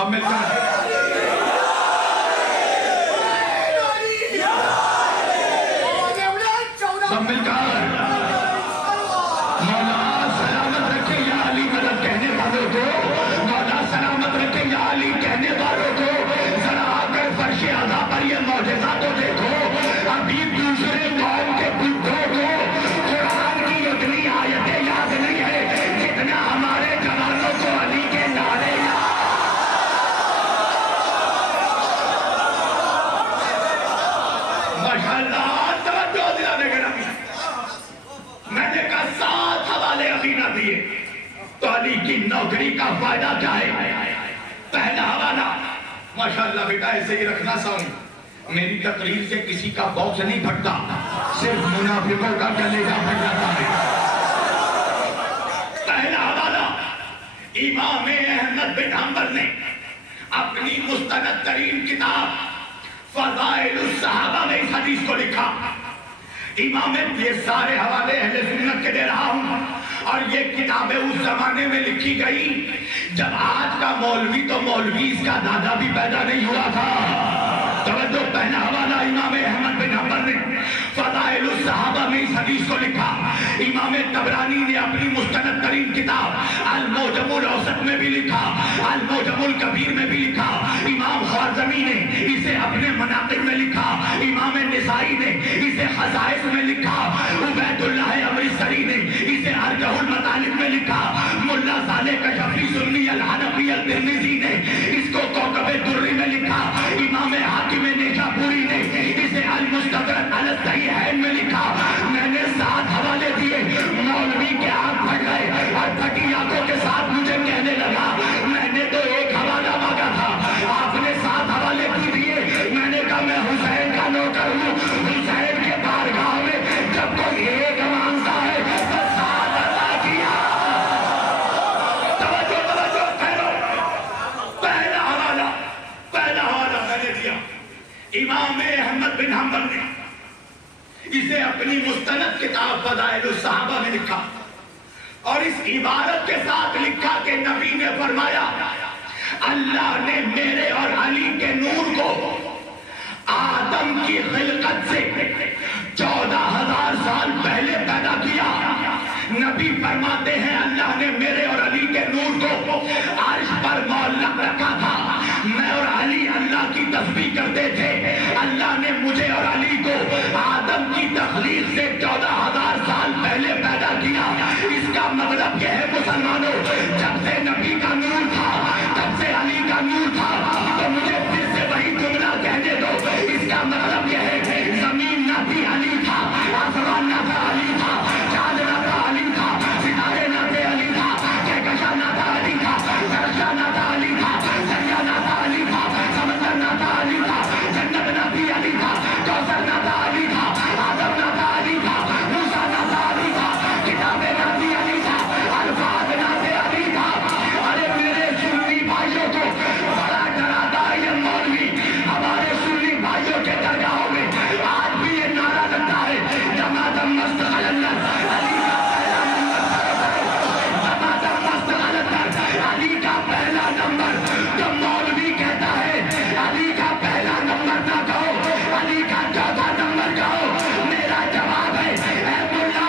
سب مل کر سب مل کر مولا سلامت رکھے یا علی مدد کہنے والوں کو، مولا سلامت رکھے یا علی کہنے والوں کو، ذرا آ کر فرش عزا پر یہ معجزہ تو دیکھو. ابھی دوسرے قوم کے بڈھوں کو قرآن کی اتنی آیتیں یاد نہیں ہے جتنا ہمارے جوانوں کو علی کے نعرے یاد. ماشاءاللہ توجہ دلانے کے نبی. میں نے کہا 7 حوالے ابھی نہ دیے تو علی کی نوکری کا فائدہ کیا ہے؟ پہلا حوالہ. ماشاءاللہ بیٹا ایسے ہی رکھنا سامنے. میری تقریر سے کسی کا باکس نہیں پھٹتا، صرف منافقوں کا کلیجہ پھٹ جاتا ہے. پہلا حوالہ امام احمد بن حنبل نے اپنی مستند ترین کتاب فضائل الصحابہ میں اس حدیث کو لکھا. امام یہ سارے حوالے اہل سنت کے دے رہا ہوں، اور یہ کتابیں اس زمانے میں لکھی گئی جب آج کا مولوی تو مولوی اس کا دادا بھی پیدا نہیں ہوا تھا. توجہ. پہلا حوالہ امام احمد بن حنبل نے فضائل الصحابہ میں اس حدیث کو لکھا. امام طبرانی نے اپنی مستند ترین کتاب المعجم الاوسط میں بھی لکھا، المعجم الکبیر میں بھی لکھا. امام خوازمی نے اسے اپنے مناقب میں لکھا. امام نسائی نے اسے خصائص میں لکھا. عبید اللہ امرتسری نے اسے ارجح المطالب میں لکھا. ملا صالح کشفی سنی الحنفی الترمذی نے اس کو کوکب دری میں لکھا. امام حاکم نیشاپوری نے اسے المستدرک علی الصحیحین میں لکھا. میں نے 7 حوالے دیے. مولوی کے آنکھ پھٹ گئے اور پھٹی آنکھوں کے ساتھ مجھے کہنے لگا میں نے تو 1 حوالہ مانگا تھا، آپ نے 7 حوالے کیوں دیے؟ میں نے کہا میں حسین کا نوکر ہوں. حسین کے بارگاہ میں جب کوئی 1 مانگتا ہے تو 7 عطا کیا. توجہ توجہ ٹھہرو. پہلا حوالہ میں نے دیا. امام احمد بن حنبل نے اسے اپنی مستند کتاب فضائل الصحابہ میں لکھا، اور اس عبارت کے ساتھ لکھا کہ نبی نے فرمایا اللہ نے میرے اور علی کے نور کو آدم کی خلقت سے 14,000 سال پہلے پیدا کیا. نبی فرماتے ہیں اللہ نے میرے اور علی کے نور کو عرش پر معلق رکھا تھا. میں اور علی اللہ کی تسبیح کرتے تھے. اللہ نے مجھے اور علی کو آدم کی تخلیق سے 14,000 سال پہلے پیدا کیا. اس کا مطلب یہ ہے مسلمانوں، جب سے نبی کا نور تھا تب سے علی کا نور تھا. تو مجھے پھر سے وہی جملہ کہنے دو. اس کا مطلب یہ ہے کہ زمین نہ تھی علی تھا، آسمان نہ تھا علی تھا، چاند نہ تھا علی تھا، ستارے نہ تھے علی تھا، کہکشاں نہ تھا علی تھا، دریا نہ تھا علی تھا، دریا نہ تھا علی تھا، سمندر نہ تھا علی تھا، جنت نہ تھی علی تھا، کوثر نہ تھا علی تھا، آدم نہ تھا علی تھا، موسیٰ نہ تھا علی تھا، کتابیں نہ تھی علی تھا، الفاظ نہ تھے علی تھا. ارے میرے سنی بھائیوں کو بڑا ڈراتا ہے یہ مولوی. ہمارے سنی بھائیوں کے درگاہوں میں آج بھی یہ نعرہ لگتا ہے جماعت مست اللہ علی کا پہلا نمبر. جماعت مست علی کا پہلا نمبر. جو مولوی کہتا ہے علی کا پہلا نمبر نہ کہو، علی کا 4تھا نمبر کہو. میرا جواب ہے اے ملا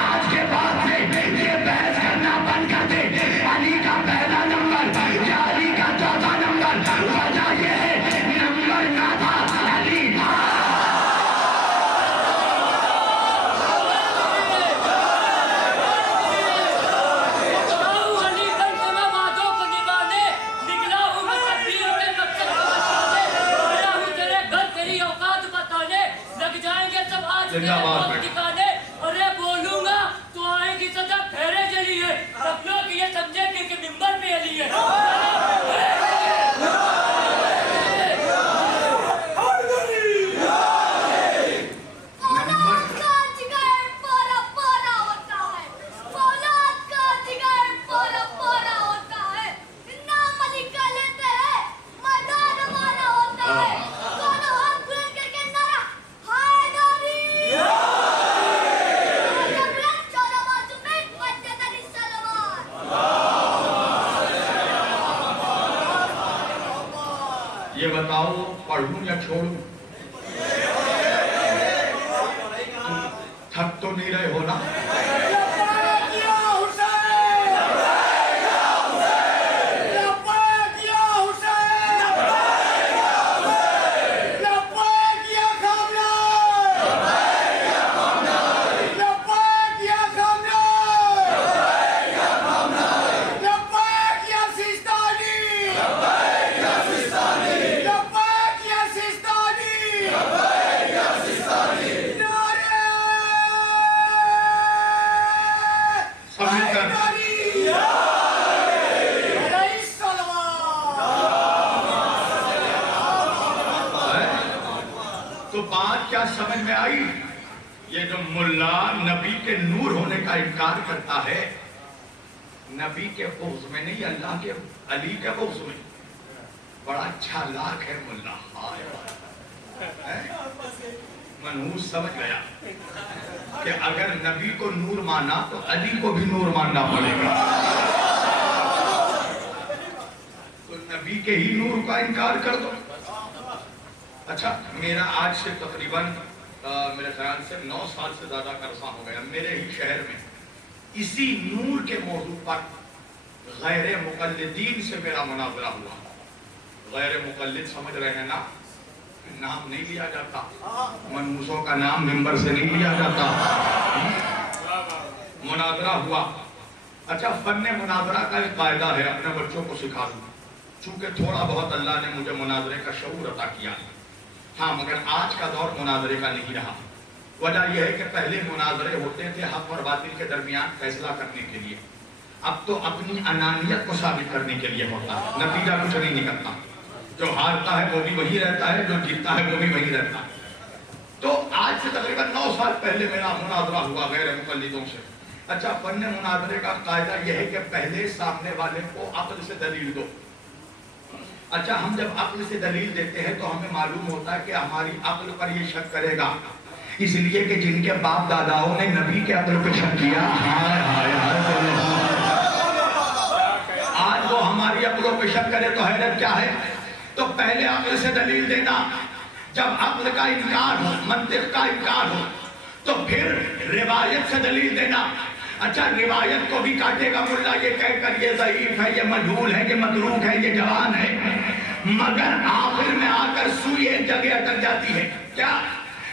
آج کے بعد سے یہ بحث کرنا بند کر دے. علی کا پہلا نمبر یا علی کا 4تھا نمبر. وجہ یہ ہے نمبر نہ تھا علی تھا. ارے بولوں گا تو آئیں گی سزا پھیرے چلی ہے. سب لوگ یہ سمجھے کہ ممبر پہ علی ہے. فولاد کا جگر پورا پورا ہوتا ہے. فولاد کا جگر پورا پورا ہوتا ہے. نام علی کا لیتے ہیں میدان ہمارا ہوتا ہے. دونوں ہاتھ بلند کر کے نعرہ حیدری. یہ بتاؤ پڑھوں یا چھوڑوں؟ تھک تو نہیں رہے ہو نا؟ تو بات کیا سمجھ میں آئی؟ یہ جو ملا نبی کے نور ہونے کا انکار کرتا ہے، نبی کے بغض میں نہیں، اللہ کے علی کے بغض میں. بڑا اچھا لاکھ ہے ملا. منحوس سمجھ گیا کہ اگر نبی کو نور مانا تو علی کو بھی نور ماننا پڑے گا. تو نبی کے ہی نور کا انکار کر دو. اچھا، میرا آج سے تقریباً میرے خیال سے 9 سال سے زیادہ کا عرصہ ہو گیا میرے ہی شہر میں اسی نور کے موضوع پر غیر مقلدین سے میرا مناظرہ ہوا. غیر مقلد سمجھ رہے ہیں نا؟ نام نہیں لیا جاتا، منحوسوں کا نام ممبر سے نہیں لیا جاتا. مناظرہ ہوا. اچھا، فن مناظرہ کا ایک قاعدہ ہے، اپنے بچوں کو سکھا دوں، چونکہ تھوڑا بہت اللہ نے مجھے مناظرے کا شعور عطا کیا. ہاں، مگر آج کا دور مناظرے کا نہیں رہا. وجہ یہ ہے کہ پہلے مناظرے ہوتے تھے حق اور باطل کے درمیان فیصلہ کرنے کے لیے. اب تو اپنی انانیت کو ثابت کرنے کے لیے ہوتا ہے، نتیجہ کچھ نہیں نکلتا. جو ہارتا ہے وہ بھی وہی رہتا ہے، جو جیتتا ہے وہ بھی وہی رہتا ہے. تو آج سے تقریباً 9 سال پہلے میرا مناظرہ ہوا غیر مقلدوں سے. اچھا، فن مناظرے کا قاعدہ یہ ہے کہ پہلے سامنے والے کو عقل سے دلیل دو. اچھا، ہم جب عقل سے دلیل دیتے ہیں تو ہمیں معلوم ہوتا ہے کہ ہماری عقل پر یہ شک کرے گا، اس لیے کہ جن کے باپ داداؤں نے نبی کے عقل پہ شک کیا، آج وہ ہماری عقلوں پہ شک کرے تو حیرت کیا ہے. تو پہلے عقل سے دلیل دینا. جب عقل کا انکار ہو، منطق کا انکار ہو، تو پھر روایت سے دلیل دینا. اچھا، روایت کو بھی کاٹے گا ملا یہ کہہ کر یہ ضعیف ہے، یہ مجہول ہے، یہ متروک ہے، یہ جوان ہے، مگر آخر میں آ کر سوئی ایک جگہ اٹک جاتی ہے. کیا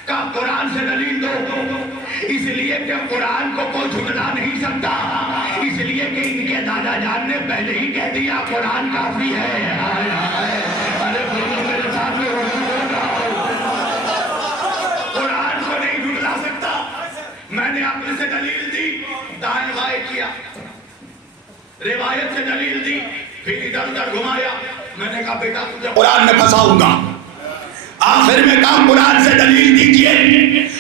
کہ قرآن سے دلیل دو، اس لیے کہ قرآن کو کوئی جھٹلا نہیں سکتا، اس لیے کہ ان کے دادا جان نے پہلے ہی کہہ دیا قرآن کافی ہے. ارے بولو میرے ساتھ میں، قرآن کو نہیں جھٹلا سکتا. میں نے عقل سے دلیل دی، دائیں بائیں کیا، روایت سے دلیل دی، پھر ادھر ادھر گھمایا. میں نے کہا بیٹا تجھے قرآن میں پھنساؤں گا. آخر میں کہا قرآن سے دلیل دیجئے.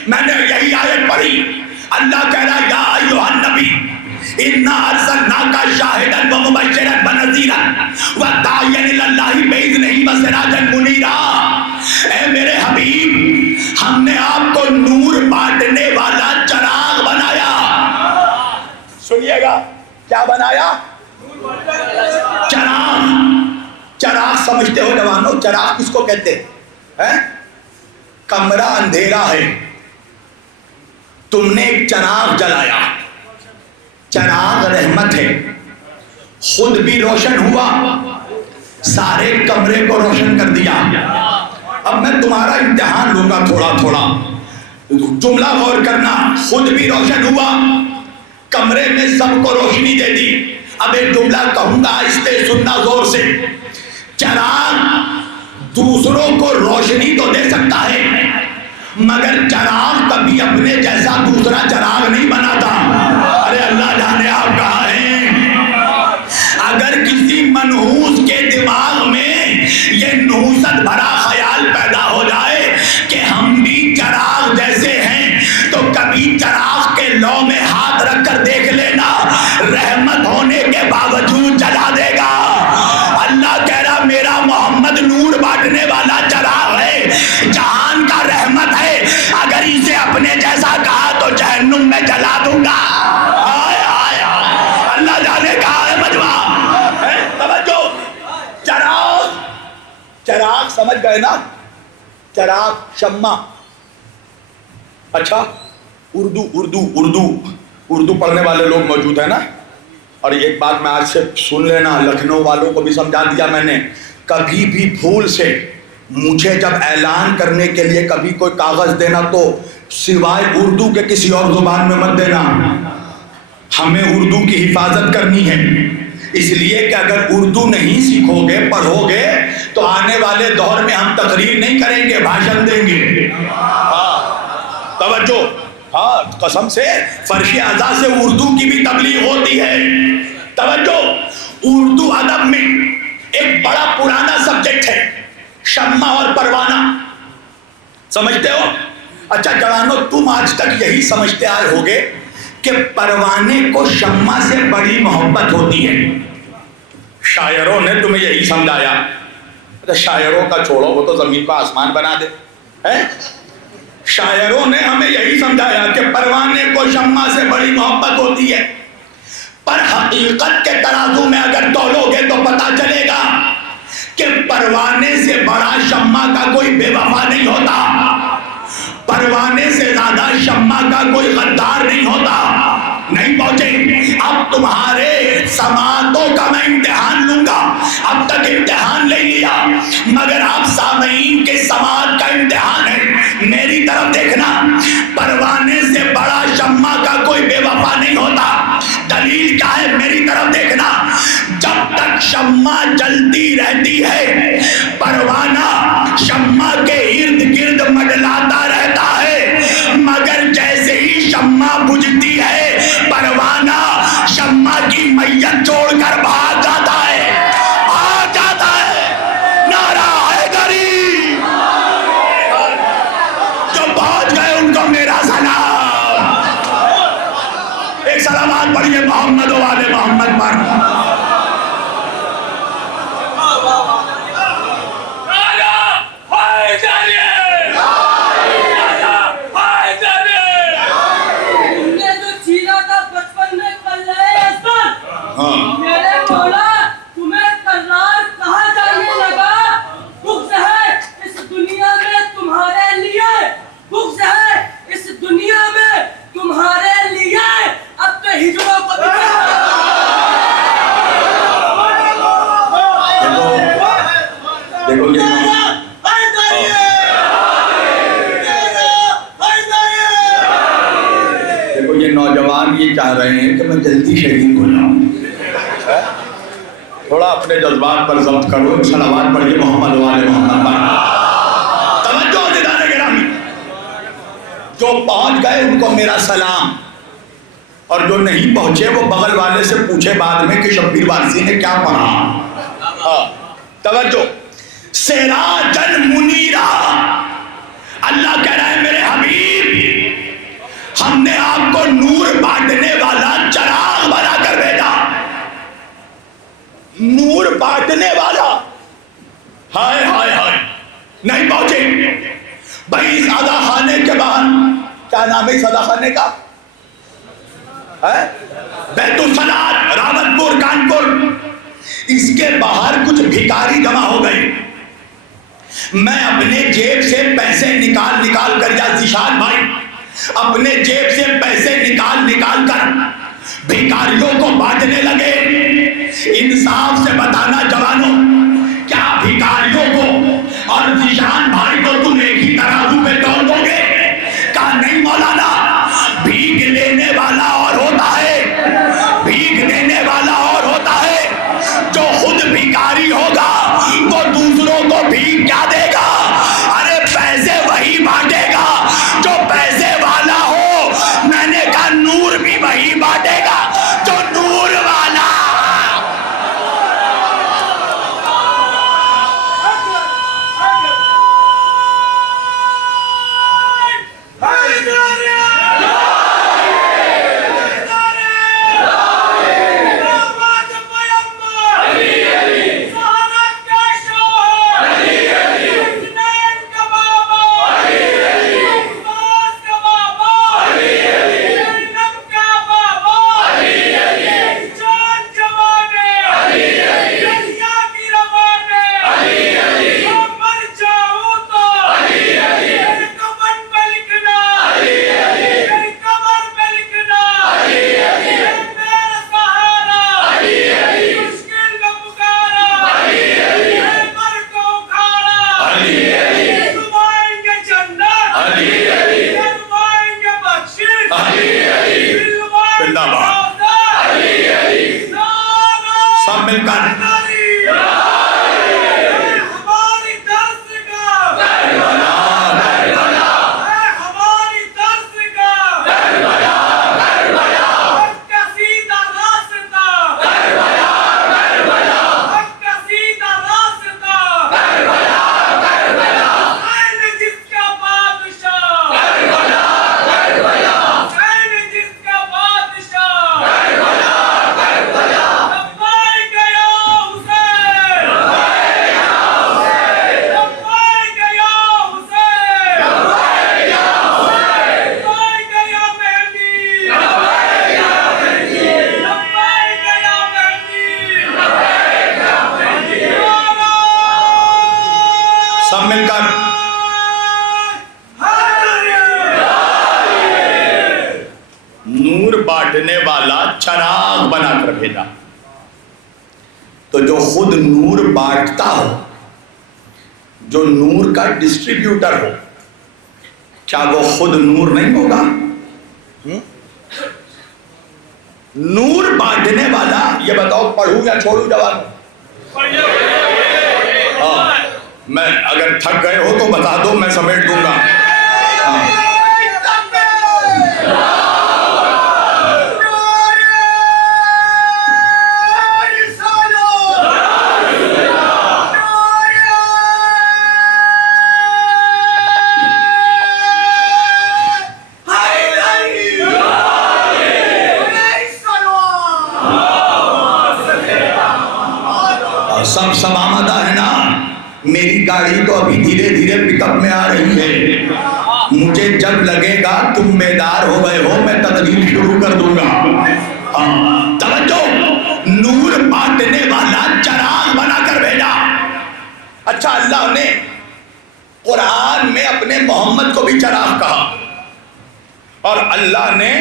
میں نے یہی آیت پڑھی، اللہ کہہ رہا یا ایھا النبی انا ارسلناک شاہدا ومبشرا ونذیرا وداعیا الی اللہ باذنہ وسراجا منیرا. اے میرے حبیب، ہم نے آپ کو نور بانٹنے والا چراغ بنایا. سنیے گا، کیا بنایا؟ چراغ. چراغ سمجھتے ہو جوانوں؟ چراغ کس کو کہتے ہیں؟ کمرہ اندھیرا ہے، تم نے ایک چراغ جلایا. چراغ رحمت ہے، خود بھی روشن ہوا، سارے کمرے کو روشن کر دیا. اب میں تمہارا امتحان لوں گا تھوڑا تھوڑا، جملہ غور کرنا. خود بھی روشن ہوا، کمرے میں سب کو روشنی دے دی. اب ایک جملہ کہوں گا، آہستہ سننا زور سے. چراغ دوسروں کو روشنی تو دے سکتا ہے، مگر چراغ کبھی اپنے جیسا دوسرا چراغ نہیں بناتا. ارے اللہ جانے آپ کہاں ہیں. اگر کسی منحوس کے دماغ میں یہ نحوست بھرا خیال پیدا ہو جائے کہ ہم بھی چراغ جیسے ہیں، تو کبھی چراغ کے لو میں ہاتھ رکھ کر دیکھ لینا، رحمت ہونے کے باوجود جلا دے گا. اللہ کہہ رہا میرا محمد نور بانٹنے والا چراغ ہے، جہان کا رحمت ہے. اگر اسے اپنے جیسا کہا تو جہنم میں جلا دوں گا. اللہ جانے کہا ہے مجمع. توجہ، چراغ سمجھ گئے نا؟ چراغ، شمع. اچھا اردو پڑھنے والے لوگ موجود ہیں نا؟ اور ایک بات میں آج سے سن لینا، لکھنؤ والوں کو بھی سمجھا دیا میں نے، کبھی بھی بھول سے مجھے جب اعلان کرنے کے لیے کبھی کوئی کاغذ دینا تو سوائے اردو کے کسی اور زبان میں مت دینا. ہمیں اردو کی حفاظت کرنی ہے، اس لیے کہ اگر اردو نہیں سیکھو گے، پڑھو گے، تو آنے والے دور میں ہم تقریر نہیں کریں گے، بھاشن دیں گے. توجہ، ہاں قسم سے فرش ازاں سے اردو کی بھی تبلیغ ہوتی ہے. توجہ، اردو ادب میں ایک بڑا پرانا سبجیکٹ ہے شمع اور پروانہ. سمجھتے ہو؟ اچھا جوانو، تم آج تک یہی سمجھتے آئے ہوگے کہ پروانے کو شمع سے بڑی محبت ہوتی ہے. شاعروں نے تمہیں یہی سمجھایا. شاعروں کا چھوڑو، وہ تو زمین کو آسمان بنا دے. شاعروں نے ہمیں یہی سمجھایا کہ پروانے کو شمع سے بڑی محبت ہوتی ہے. پر حقیقت کے ترازو میں اگر تولو گے تو پتا چلے گا کہ پروانے سے بڑا شمع کا کوئی بے وفا نہیں ہوتا، پروانے سے زیادہ شمع کا کوئی غدار نہیں ہوتا. نہیں پہنچے؟ اب تمہارے سماعتوں کا میں امتحان لوں گا. اب تک امتحان لے لیا، مگر اب سامعین کے سماعت کا امتحان ہے. میری طرف دیکھنا، پروانے سے بڑا شمع کا کوئی بے وفا نہیں ہوتا. دلیل کیا ہے؟ میری طرف دیکھنا. جب تک شمع جلتی رہتی ہے، پروانہ شمع کے ارد گرد منڈلاتا رہتا ہے، مگر جیسے ہی شمع بجھتی ہے، پروانہ شمع کی میت چھوڑ کر بھاگ جاتا ہے، آ جاتا ہے. نعرہ حیدری. جو پہنچ گئے ان کو میرا سلام. ایک سلامات پڑھیے محمد و آل محمد پر. چاہ رہے ہیں کہ میں جلدی شہید ہو جاؤں. تھوڑا اپنے جذبات پر ضبط کرو. صلوات پڑھیے محمد و آل محمد پر. توجہ عزیزان گرامی، جو پہنچ گئے ان کو میرا سلام، اور جو نہیں پہنچے وہ بغل والے سے پوچھے بعد میں کہ شبیر وارثی نے کیا پڑھا. توجہ، سراجن منیرا، اللہ کہہ رہا ہے میرے حبیب، ہم نے آپ کو نور بانٹنے والا چراغ بنا کر بھیجا. نور بانٹنے والا. ہائے ہائے ہائے، نہیں پہنچے. بھائی سادہ خانے کے باہر، کیا نام ہے سادہ خانے کا؟ بیت الصلاۃ، راوت پور، کانپور. اس کے باہر کچھ بھکاری جمع ہو گئے. میں اپنے جیب سے پیسے نکال کر، یا ذیشان بھائی اپنے جیب سے پیسے نکال کر بھکاریوں کو بانٹنے لگے. انصاف سے بتانا جوانوں، کیا بھکاریوں کو اور ذیشان بھائی کو تم ایک ہی ترازو پہ تول دو گے؟ کہا نہیں مولانا، بھیک لینے والا اور ہوتا ہے، بھیک دینے والا اور ہوتا ہے. جو خود بھکاری ہوگا وہ دوسروں کو بھیک کیا دے گا؟ ارے پیسے وہی بانٹے گا جو پیسے والا ہو. میں نے کہا نور بھی وہی بانٹے گا جو نور والا. بانٹتا ہو، جو نور کا ڈسٹریبیوٹر ہو، کیا وہ خود نور نہیں ہوگا؟ نور بانٹنے والا، یہ بتاؤ پڑھوں یا چھوڑوں جوان؟ میں اگر تھک گئے ہو تو بتا دو، میں سمیٹ دوں گا. سب آمادہ ہے نا؟ میری گاڑی تو ابھی دھیرے دھیرے پک اپ میں آ رہی ہے. مجھے جب لگے گا تم بیدار ہو گئے ہو، میں تقریر شروع کر دوں گا. توجہ، نور بانٹنے والا چراغ بنا کر بھیجا. اچھا، اللہ نے قرآن میں اپنے محمد کو بھی چراغ کہا، اور اللہ نے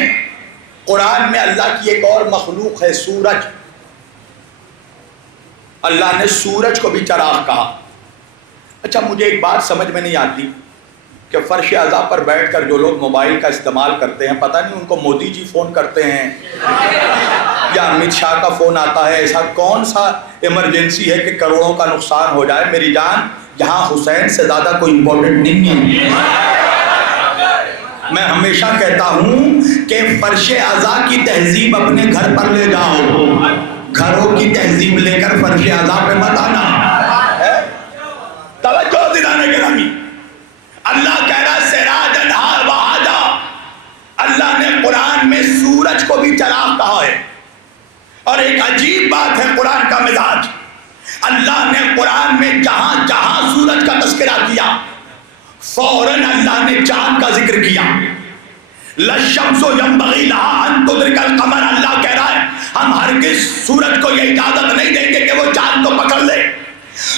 قرآن میں اللہ کی ایک اور مخلوق ہے سورج، اللہ نے سورج کو بھی چراغ کہا. اچھا، مجھے ایک بات سمجھ میں نہیں آتی کہ فرش اعضاء پر بیٹھ کر جو لوگ موبائل کا استعمال کرتے ہیں، پتہ نہیں ان کو مودی جی فون کرتے ہیں یا امت شاہ کا فون آتا ہے. ایسا کون سا ایمرجنسی ہے کہ کروڑوں کا نقصان ہو جائے؟ میری جان، یہاں حسین سے زیادہ کوئی امپورٹنٹ نہیں ہے. میں ہمیشہ کہتا ہوں کہ فرش اعضاء کی تہذیب اپنے گھر پر لے جاؤ، گھروں کی تہذیب لے کر فرش اعضاء پہ مت آنا. توجہ دلانے کے نامی، اللہ کہہ رہا سراجن وہاجا. اللہ نے قرآن میں سورج کو بھی چراغ کہا ہے. اور ایک عجیب بات ہے قرآن کا مزاج، اللہ نے قرآن میں جہاں جہاں سورج کا تذکرہ کیا، فوراً اللہ نے چاند کا ذکر کیا. لَلشَّمْسُ يَنبَغِي لَهَا أَن تُدْرِكَ الْقَمَرَ. اللہ کہہ رہا ہے ہم ہرگز سورج کو یہ اجازت نہیں دیں گے کہ وہ چاند کو پکڑ لے.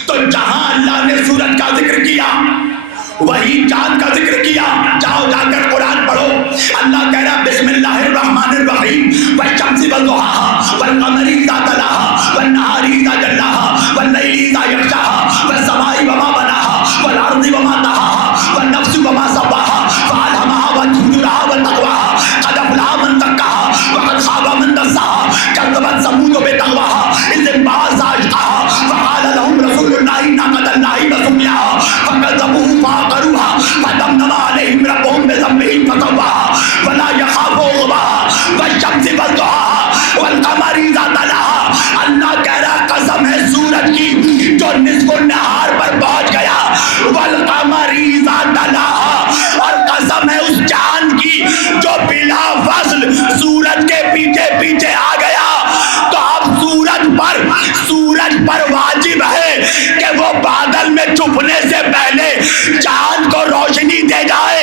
تو جہاں اللہ نے سورج کا ذکر کیا وہی چاند کا ذکر کیا. جاؤ جا کر قرآن پڑھو. اللہ کہہ رہا بسم اللہ الرحمن الرحیم والشمس وضحاها والقمر اذا تلاها والنهار اذا جلاها واللیل اذا یغشاها والسماء وما بناها والارض وما طحاها والنفس وما سواها فالهمها فجورها وتقواها قد افلح من زکاها وقد خاب من دساها كذبت ثمود بطغواها اذ انبعث اشقاها فقال لهم رسول الله ناقة الله وسقياها فكذبوه فعقروها فدمدم عليهم ربهم بذنبهم فسواها ولا يخاف عقباها والشمس وضحاها والقمر اذا تلاها. اللہ کہہ رہا قسم ہے سورج کی جو نصف النہار پر پہنچ گیا، والقمر اذا تلاها، اور قسم ہے اس چاند کی جو بلا فصل سورج کے پیچھے پیچھے آ گیا. تو اب سورج پر واجب ہے کہ وہ بادل میں چھپنے سے پہلے چاند کو روشنی دے جائے.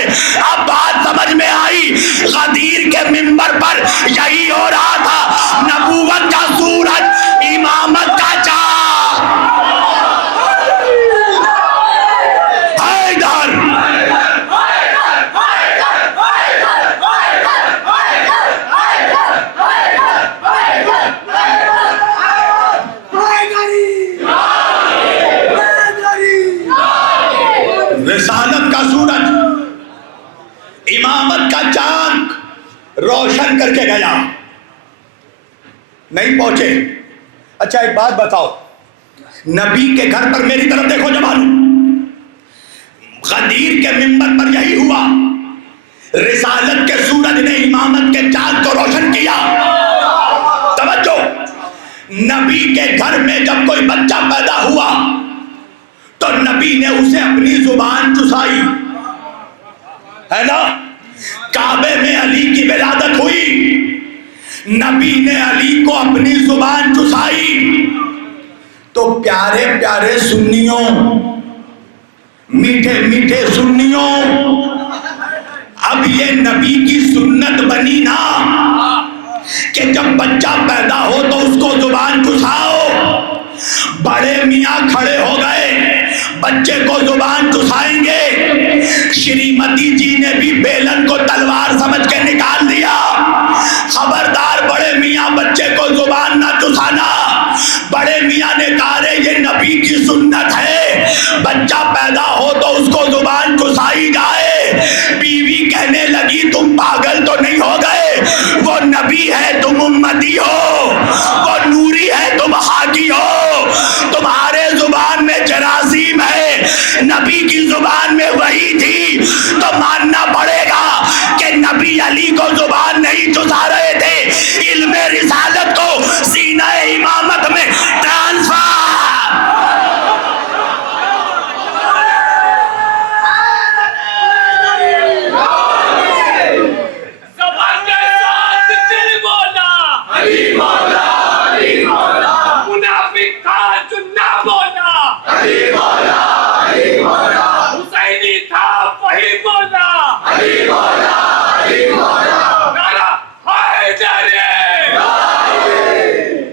اب بات سمجھ میں آئی. غدیر کے منبر پر یہی ہو رہا تھا، نبوت کا سورج، امامت کا چاند. حیدر رسالت کا سورج، امامت کا چاند روشن کر کے گیا. نہیں پہنچے. اچھا ایک بات بتاؤ، نبی کے گھر پر میری طرف دیکھو جوانو، غدیر کے منبر پر یہی ہوا. رسالت کے سورج نے امامت کے چاند کو روشن کیا. توجہ، نبی کے گھر میں جب کوئی بچہ پیدا ہوا تو نبی نے اسے اپنی زبان چسائی، ہے نا؟ کعبے میں علی کی ولادت ہوئی، نبی نے علی کو اپنی زبان چسائی. تو پیارے پیارے سنیوں، میٹھے میٹھے سنیوں، اب یہ نبی کی سنت بنی نا کہ جب بچہ پیدا ہو تو اس کو زبان چساؤ. بڑے میاں کھڑے ہو گئے، بچے کو زبان چسائیں گے. شریمتی جی نے بھی بیلن کو تلوار سمجھ کے نکال دیا. خبردار بڑے میاں بچے کو زبان نہ چسانا. بڑے میاں نے کہا رے یہ نبی کی سنت ہے، بچہ پیدا ہو تو اس کو زبان چسائی جائے۔ بیوی کہنے لگی تم پاگل تو نہیں ہو گئے، وہ نبی ہے تم امتی ہو، وہ نوری ہے تم حاکی ہو، تمہارے زبان میں جراثیم ہے، نبی کی زبان میں وہی تھی، تو ماننا پڑے گا کہ نبی علی کو زبان نہیں چسا رہے تھے، علم رسالت کو سینہ امامت میں ٹرانسفر۔ زبان کے ساتھ دل بولا، علی مولا، علی مولا، منافق تھا جو نہ بولا، علی مولا، علی مولا، حسینی تھا وہی بولا، علی مولا، علی مولا، نعرہ حیدر۔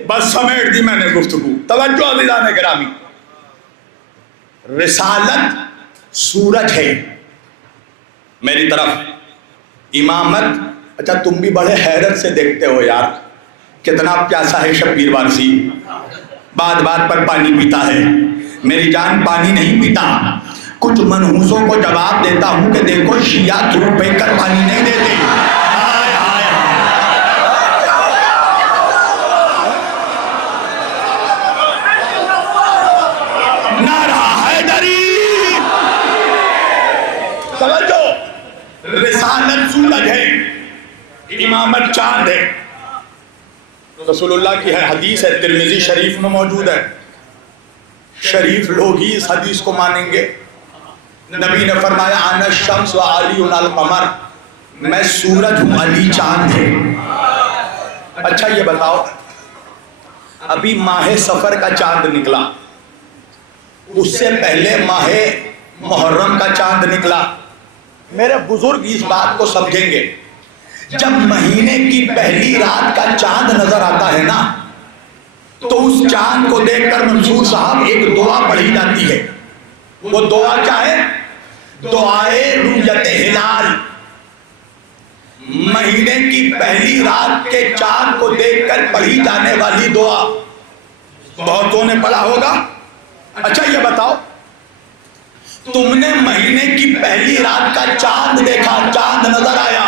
بس سمیٹ دی میں نے گفتگو۔ توجہ عزیزان گرامی، رسالت سورج ہے میری طرف، امامت اچھا تم بھی بڑے حیرت سے دیکھتے ہو یار، کتنا پیاسا ہے شبیر وارسی، بات بات پر پانی پیتا ہے، میری جان پانی نہیں پیتا۔ کچھ منحوسوں کو جواب دیتا ہوں کہ دیکھو شیعہ دھوپ پھینک کر پانی نہیں دیتے۔ ہائے ہائے نعرہ حیدری۔ توجہ، رسالت سورج ہے، امامت چاند ہے۔ رسول اللہ کی ہے حدیث ہے، ترمذی شریف میں موجود ہے، شریف لوگ ہی اس حدیث کو مانیں گے۔ نبی نے فرمایا انا الشمس و علی القمر، میں سورج ہوں علی چاند ہے۔ اچھا یہ بتاؤ، ابھی ماہ سفر کا چاند نکلا، اس سے پہلے ماہ محرم کا چاند نکلا۔ میرے بزرگ اس بات کو سمجھیں گے، جب مہینے کی پہلی رات کا چاند نظر آتا ہے نا، تو اس چاند کو دیکھ کر منصور صاحب ایک دعا پڑھی جاتی ہے۔ وہ دعا کیا ہے؟ دعائے رؤیت ہلال۔ مہینے کی پہلی رات کے چاند کو دیکھ کر پڑھی جانے والی دعا بہتوں نے پڑھا ہوگا۔ اچھا یہ بتاؤ، تم نے مہینے کی پہلی رات کا چاند دیکھا، چاند نظر آیا،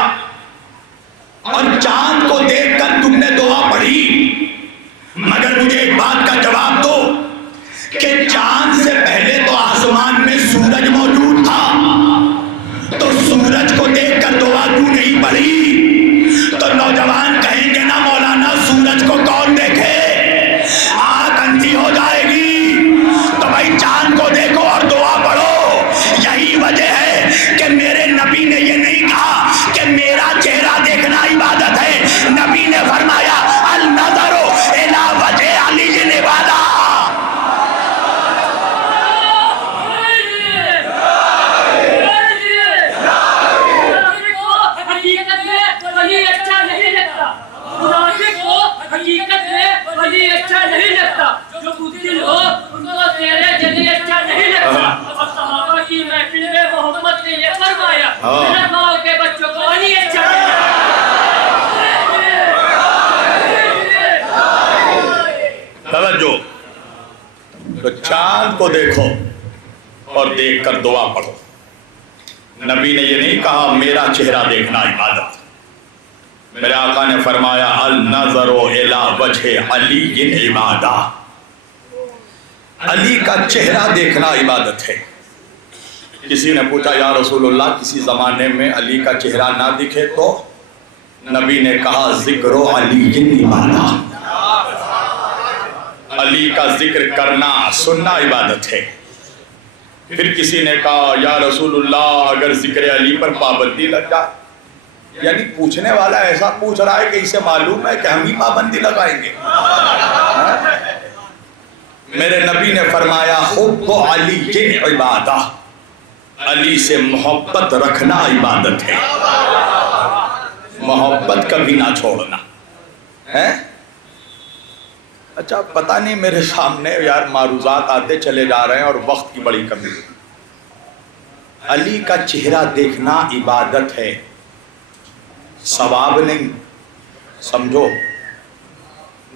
اور چاند کو دیکھ کر تم نے دعا پڑھی، مگر مجھے ایک بات کا جواب دو کہ چاند سے پہلے تو آسمان میں سورج موجود تھا، تو سورج کو دیکھ کر دعا کیوں نہیں پڑھی؟ تو نوجوان کہیں گے نا مولانا سورج کو کون دیکھے، آنکھ اندھی ہو جائے گی، تو بھائی چاند کو دیکھو اور دعا پڑھو۔ یہی وجہ ہے کہ میرے نبی نے یہ نہیں کہا کہ میرا چہرہ دیکھنا عبادت ہے، نبی نے فرمایا النظر الی وجہ علی عبادہ۔ حقیقت میں ولی اچھا نہیں لگتا، منافق ہو حقیقت میں ولی اچھا نہیں لگتا، جو بزدل ہو ان کو تیرے جلی اچھا نہیں لگتا۔ اور صحابہ کی محفل میں محمد نے یہ فرمایا میرے ماں کے بچوں کو ولی اچھا نہیں لگتا۔ توجہ، تو چاند کو دیکھو اور دیکھ کر دعا پڑھو۔ نبی نے یہ نہیں کہا میرا چہرہ دیکھنا عبادت، میرے آقا نے فرمایا النظر الی وجہ علی عبادہ، علی کا چہرہ دیکھنا عبادت ہے۔ کسی نے پوچھا یا رسول اللہ کسی زمانے میں علی کا چہرہ نہ دکھے تو؟ نبی نے کہا ذکر علی عبادہ، علی کا ذکر کرنا سننا عبادت ہے۔ پھر کسی نے کہا یا رسول اللہ اگر ذکر علی پر پابندی لگ جائے، یعنی پوچھنے والا ایسا پوچھ رہا ہے کہ اسے معلوم ہے کہ ہم ہی پابندی لگائیں گے۔ میرے نبی نے فرمایا حب علی عبادہ، علی سے محبت رکھنا عبادت ہے، محبت کبھی نہ چھوڑنا ہے۔ اچھا پتہ نہیں میرے سامنے یار معروضات آتے چلے جا رہے ہیں اور وقت کی بڑی کمی ہے۔ علی کا چہرہ دیکھنا عبادت ہے، ثواب نہیں، سمجھو۔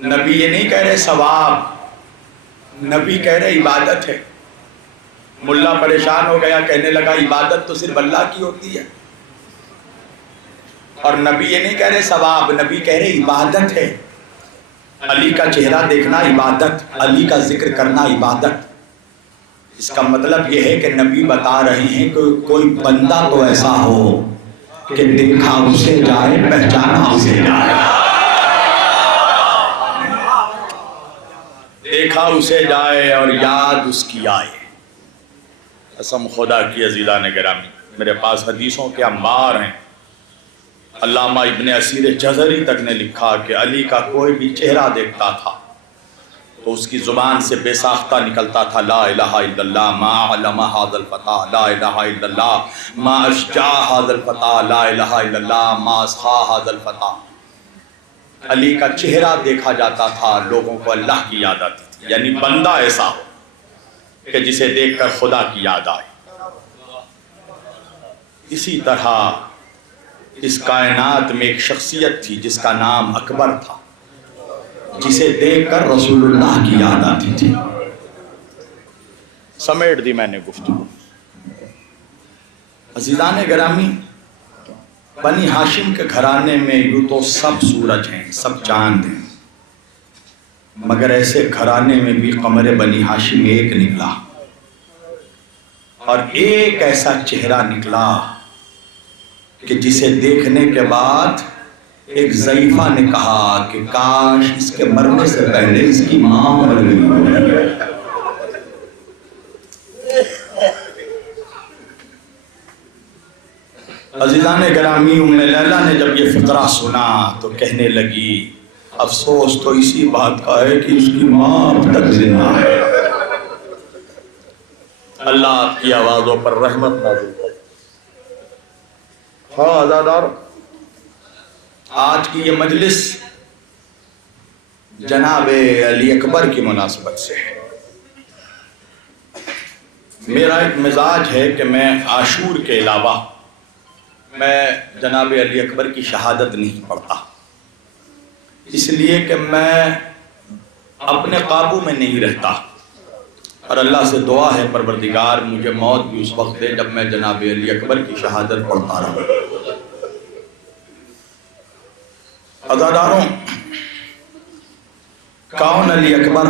نبی یہ نہیں کہہ رہے ثواب، نبی کہہ رہے عبادت ہے. ملا پریشان ہو گیا, کہنے لگا عبادت تو صرف اللہ کی ہوتی ہے. اور نبی یہ نہیں کہہ رہے ثواب, نبی کہہ رہے عبادت ہے. علی کا چہرہ دیکھنا عبادت, علی کا ذکر کرنا عبادت. اس کا مطلب یہ ہے کہ نبی بتا رہے ہیں کہ کوئی بندہ تو ایسا ہو کہ دیکھا اسے جائے, پہچانا اسے جائے. دیکھا اسے جائے اور یاد اس کی آئے. قسم خدا کی عزیزان گرامی, میرے پاس حدیثوں کے انبار ہیں. علامہ ابن اسیر جزری تک نے لکھا کہ علی کا کوئی بھی چہرہ دیکھتا تھا تو اس کی زبان سے بے ساختہ نکلتا تھا لا الہ الا اللہ ما علم ھذا الفتى, لا الہ الا اللہ ما اشجع ھذا الفتى, لا الہ الا اللہ ما اسخى ھذا الفتى. علی کا چہرہ دیکھا جاتا تھا, لوگوں کو اللہ کی یاد آتی تھی. یعنی بندہ ایسا ہو کہ جسے دیکھ کر خدا کی یاد آئے. اسی طرح اس کائنات میں ایک شخصیت تھی جس کا نام اکبر تھا, جسے دیکھ کر رسول اللہ کی یاد آتی تھی. سمیٹ دی میں نے گفتگو. عزیزان گرامی, بنی ہاشم کے گھرانے میں یوں تو سب سورج ہیں, سب چاند ہیں, مگر ایسے گھرانے میں بھی قمر بنی ہاشم ایک نکلا, اور ایک ایسا چہرہ نکلا کہ جسے دیکھنے کے بعد ایک ضعیفہ نے کہا کہ کاش اس کے مرنے سے پہلے اس کی ماں مر گئی. عزیزان گرامی, ام لیلہ نے جب یہ فقرہ سنا تو کہنے لگی افسوس تو اسی بات کا ہے کہ اس کی ماں اب تک زندہ ہے. اللہ آپ کی آوازوں پر رحمت نازل کرے. ہاں عزادار, آج کی یہ مجلس جناب علی اکبر کی مناسبت سے ہے. میرا ایک مزاج ہے کہ میں عاشور کے علاوہ میں جناب علی اکبر کی شہادت نہیں پڑھتا, اس لیے کہ میں اپنے قابو میں نہیں رہتا, اور اللہ سے دعا ہے پروردگار مجھے موت بھی اس وقت دے جب میں جناب علی اکبر کی شہادت پڑھتا رہا. عزاداروں, کون علی اکبر؟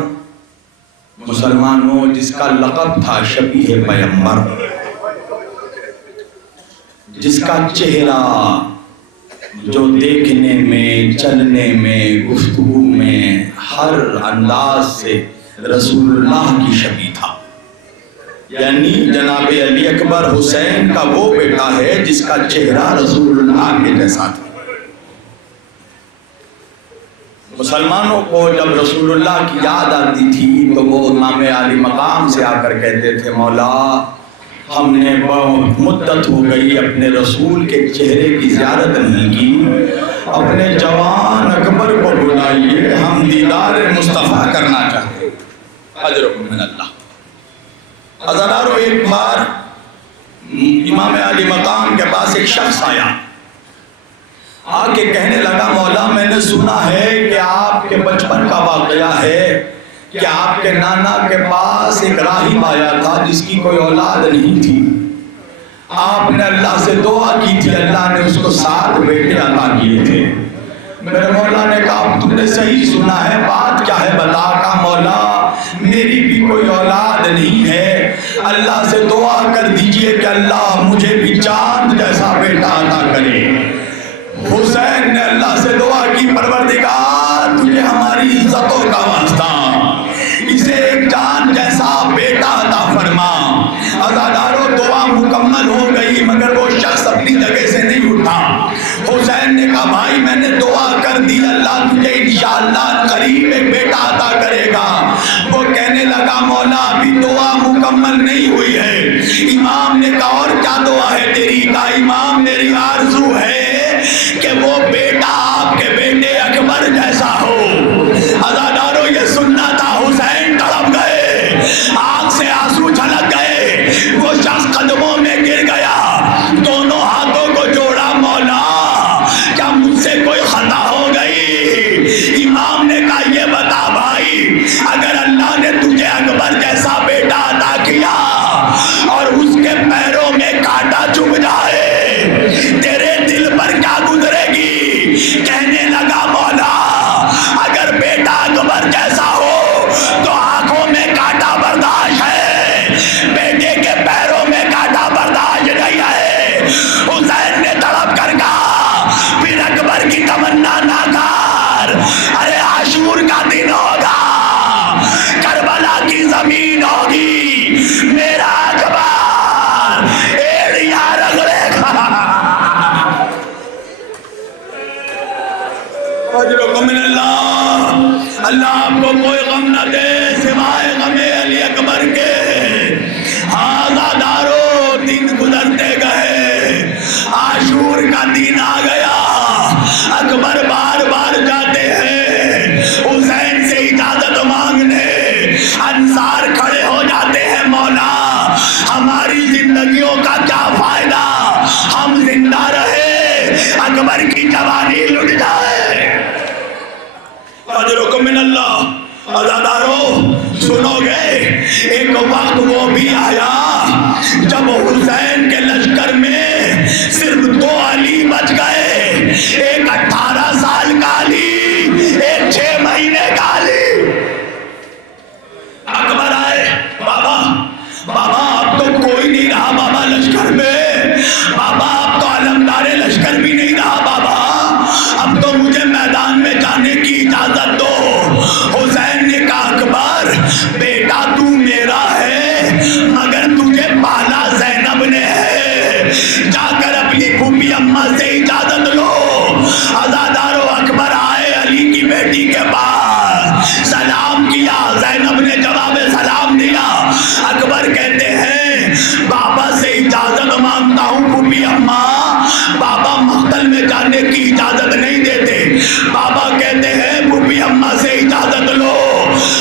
مسلمانوں, جس کا لقب تھا شبیہ پیغمبر, جس کا چہرہ جو دیکھنے میں, چلنے میں, گفتگو میں ہر انداز سے رسول اللہ کی شبیہ تھا. یعنی جناب علی اکبر حسین کا وہ بیٹا ہے جس کا چہرہ رسول اللہ کے جیسا تھا. مسلمانوں کو جب رسول اللہ کی یاد آتی تھی تو وہ امام عالی مقام سے آ کر کہتے تھے مولا ہم نے بہت مدت ہو گئی اپنے رسول کے چہرے کی زیارت نہیں کی, اپنے جوان اکبر کو بلائیے, ہم دیدار مصطفیٰ کرنا چاہتے ہیں. اجرکم من اللہ. عزادارو, ایک بار امام علی مقام کے پاس ایک شخص آیا, آ کے کہنے لگا مولا میں نے سنا ہے کہ آپ کے بچپن کا واقعہ ہے کہ آپ کے نانا کے پاس ایک راہب آیا تھا جس کی کوئی اولاد نہیں تھی. آپ نے اللہ سے دعا کی تھی, اللہ نے اس کو 7 بیٹے عطا کیے تھے. میرے مولا نے کہا تم نے صحیح سنا ہے, بات کیا ہے بتا. کہا مولا میری بھی کوئی اولاد نہیں ہے, اللہ سے دعا کر دیجئے کہ اللہ مجھے بھی چاند جیسا بیٹا عطا کرے. حسین نے اللہ سے دعا کی پروردگار تجھے ہماری عزتوں کا واسطہ اسے ایک چاند جیسا بیٹا عطا فرما. عزادارو, دعا مکمل ہو گئی مگر وہ شخص اپنی جگہ سے نہیں اٹھا. حسین نے کہا بھائی میں نے دعا کر دی, اللہ تجھے انشاءاللہ قریب ایک بیٹا عطا کرے گا. وہ کہنے لگا مولا ابھی دعا مکمل نہیں ہوئی ہے. امام نے کہا اور کیا دعا ہے تیری؟ کہا امام میری آرزو ہے کہ وہ بیٹا آپ کے بیٹے اکبر جیسا ہو. عزادارو, یہ سننا تھا. حسین تڑپ گئے, آنکھ سے آنسو چھلک گئے. وہ شخص قدموں میں گر گیا, دونوں ہاتھوں کو جوڑا, مولا کیا مجھ سے کوئی خطا ہو گئی؟ امام نے کہا یہ بتا بھائی, اگر اللہ نے تجھے اللہ آپ کو کوئی غم نہ دے سوائے غم علی اکبر کے. آزادارو دن گزرتے گئے، عاشور کا دن آ گیا. اکبر بار بار جاتے ہیں حسین سے اجازت مانگنے. انصار کھڑے ہو جاتے ہیں، مولا ہماری زندگیوں کا کیا فائدہ، ہم زندہ رہے اکبر کی جوانی لٹ جائے. اجرکم من اللہ. عزادارو سنو گے، ایک وقت وہ بھی آیا جب حسین کے لشکر میں صرف 2 علی بچ گئے. ایک 18 سال کا علی، ایک 6 مہینے کا علی. اکبر آئے، بابا اب تو کوئی نہیں رہا بابا لشکر میں. بابا اب تو علمدار لشکر بھی نہیں رہا بابا، اب تو مجھے میدان میں جانے کی اجازت دو. حسین نے کہا اکبر بیٹا تو میرا ہے مگر تجھے پالا زینب نے ہے، جا کر اپنی پھوپھی اماں سے اجازت لو. عزادارو اکبر آئے علی کی بیٹی کے پاس، سلام کیا. زینب نے جواب سلام دیا. اکبر کہتے ہیں بابا سے اجازت مانگتا ہوں پھوپھی اماں. بابا مقتل میں جانے کی اجازت نہیں دیتے. بابا کہتے ہیں پھوپھی اماں سے اجازت لو.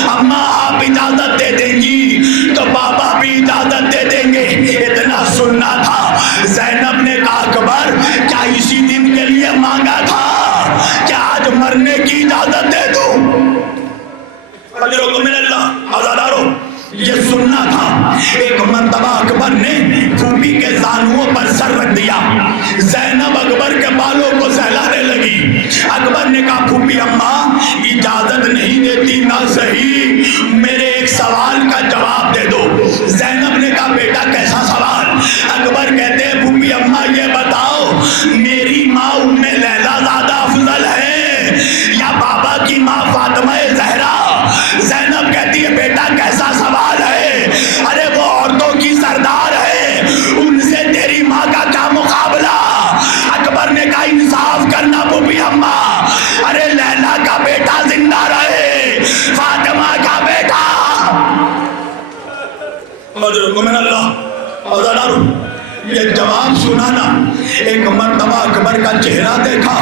اماں آپ اجازت دے دیں گی تو بابا بھی اجازت دے دیں گے. اتنا سننا تھا. زینب نے کہا اکبر کیا اسی دن کے لیے مانگا تھا، کیا آج مرنے کی اجازت دے دوں؟ اجرکم من اللہ. عزادارو یہ سننا تھا. ایک مرتبہ اکبر نے پھوپھی کے زانوؤں پر سر رکھ دیا. زینب اکبر کے بالوں کو سہلانے لگی. اکبر نے کہا پھوپھی اماں اجازت نہیں دیتی نہ صحیح، میرے ایک سوال کا جواب دے دو. زینب نے کہا بیٹا کیسا سوال؟ اکبر کہتے ہیں پھوپھی اماں یہ بتاؤ میری ماں ام لیلا زیادہ افضل ہے یا بابا کی ماں فاطمہ زہرا؟ زینب کہتی ہے بیٹا کیسا سوال ہے، ارے وہ عورتوں کی سردار ہے، ان سے تیری ماں کا کیا مقابلہ؟ اکبر نے کہا انصاف کرنا پھوپھی اماں، ارے لیلا کا بیٹا زندہ رہے، فاطمہ کا بیٹا. اجرکم من اللہ. عزادارو یہ جواب سنا نا. ایک مرتبہ اکبر کا چہرہ دیکھا،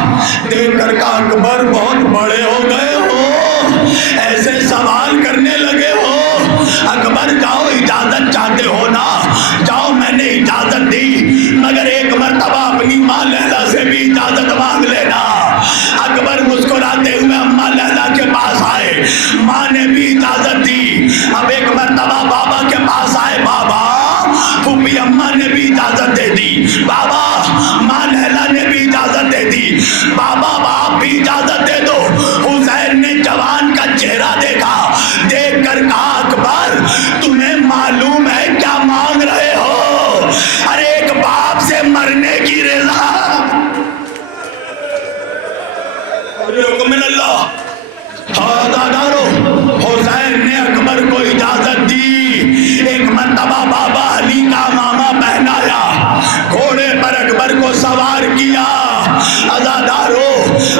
دیکھ کر کہا اکبر بہت بڑے ہو گئے ہو، ایسے سوال کرنے لگے ہو. اکبر جاؤ اجازت چاہتے ہو نا جاؤ، میں نے اجازت دی مگر ایک مرتبہ اپنی ماں لیلا سے بھی اجازت مانگ لینا. اکبر مسکراتے ہوئے اماں لیلا کے پاس آئے، ماں نے بھی اجازت دی. اب ایک مرتبہ بابا کے پاس آئے، بابا پھوپھی اماں نے بھی اجازت دے دی. بابا ماں لیلا نے بھی اجازت دے دی. بابا باپ بھی اجازت دے دو. حسین نے جوان کا چہرہ دیکھا، دیکھ کر کہا اکبر تمہیں معلوم ہے کیا مانگ رہے ہو؟ ارے ایک باپ سے مرنے کی رضا. اجرکم من اللہ. عزادارو حسین نے اکبر کو اجازت دی. ایک مرتبہ بابا علی کا ماما پہنایا، گھوڑے پر اکبر کو سوار کیا. عزادارو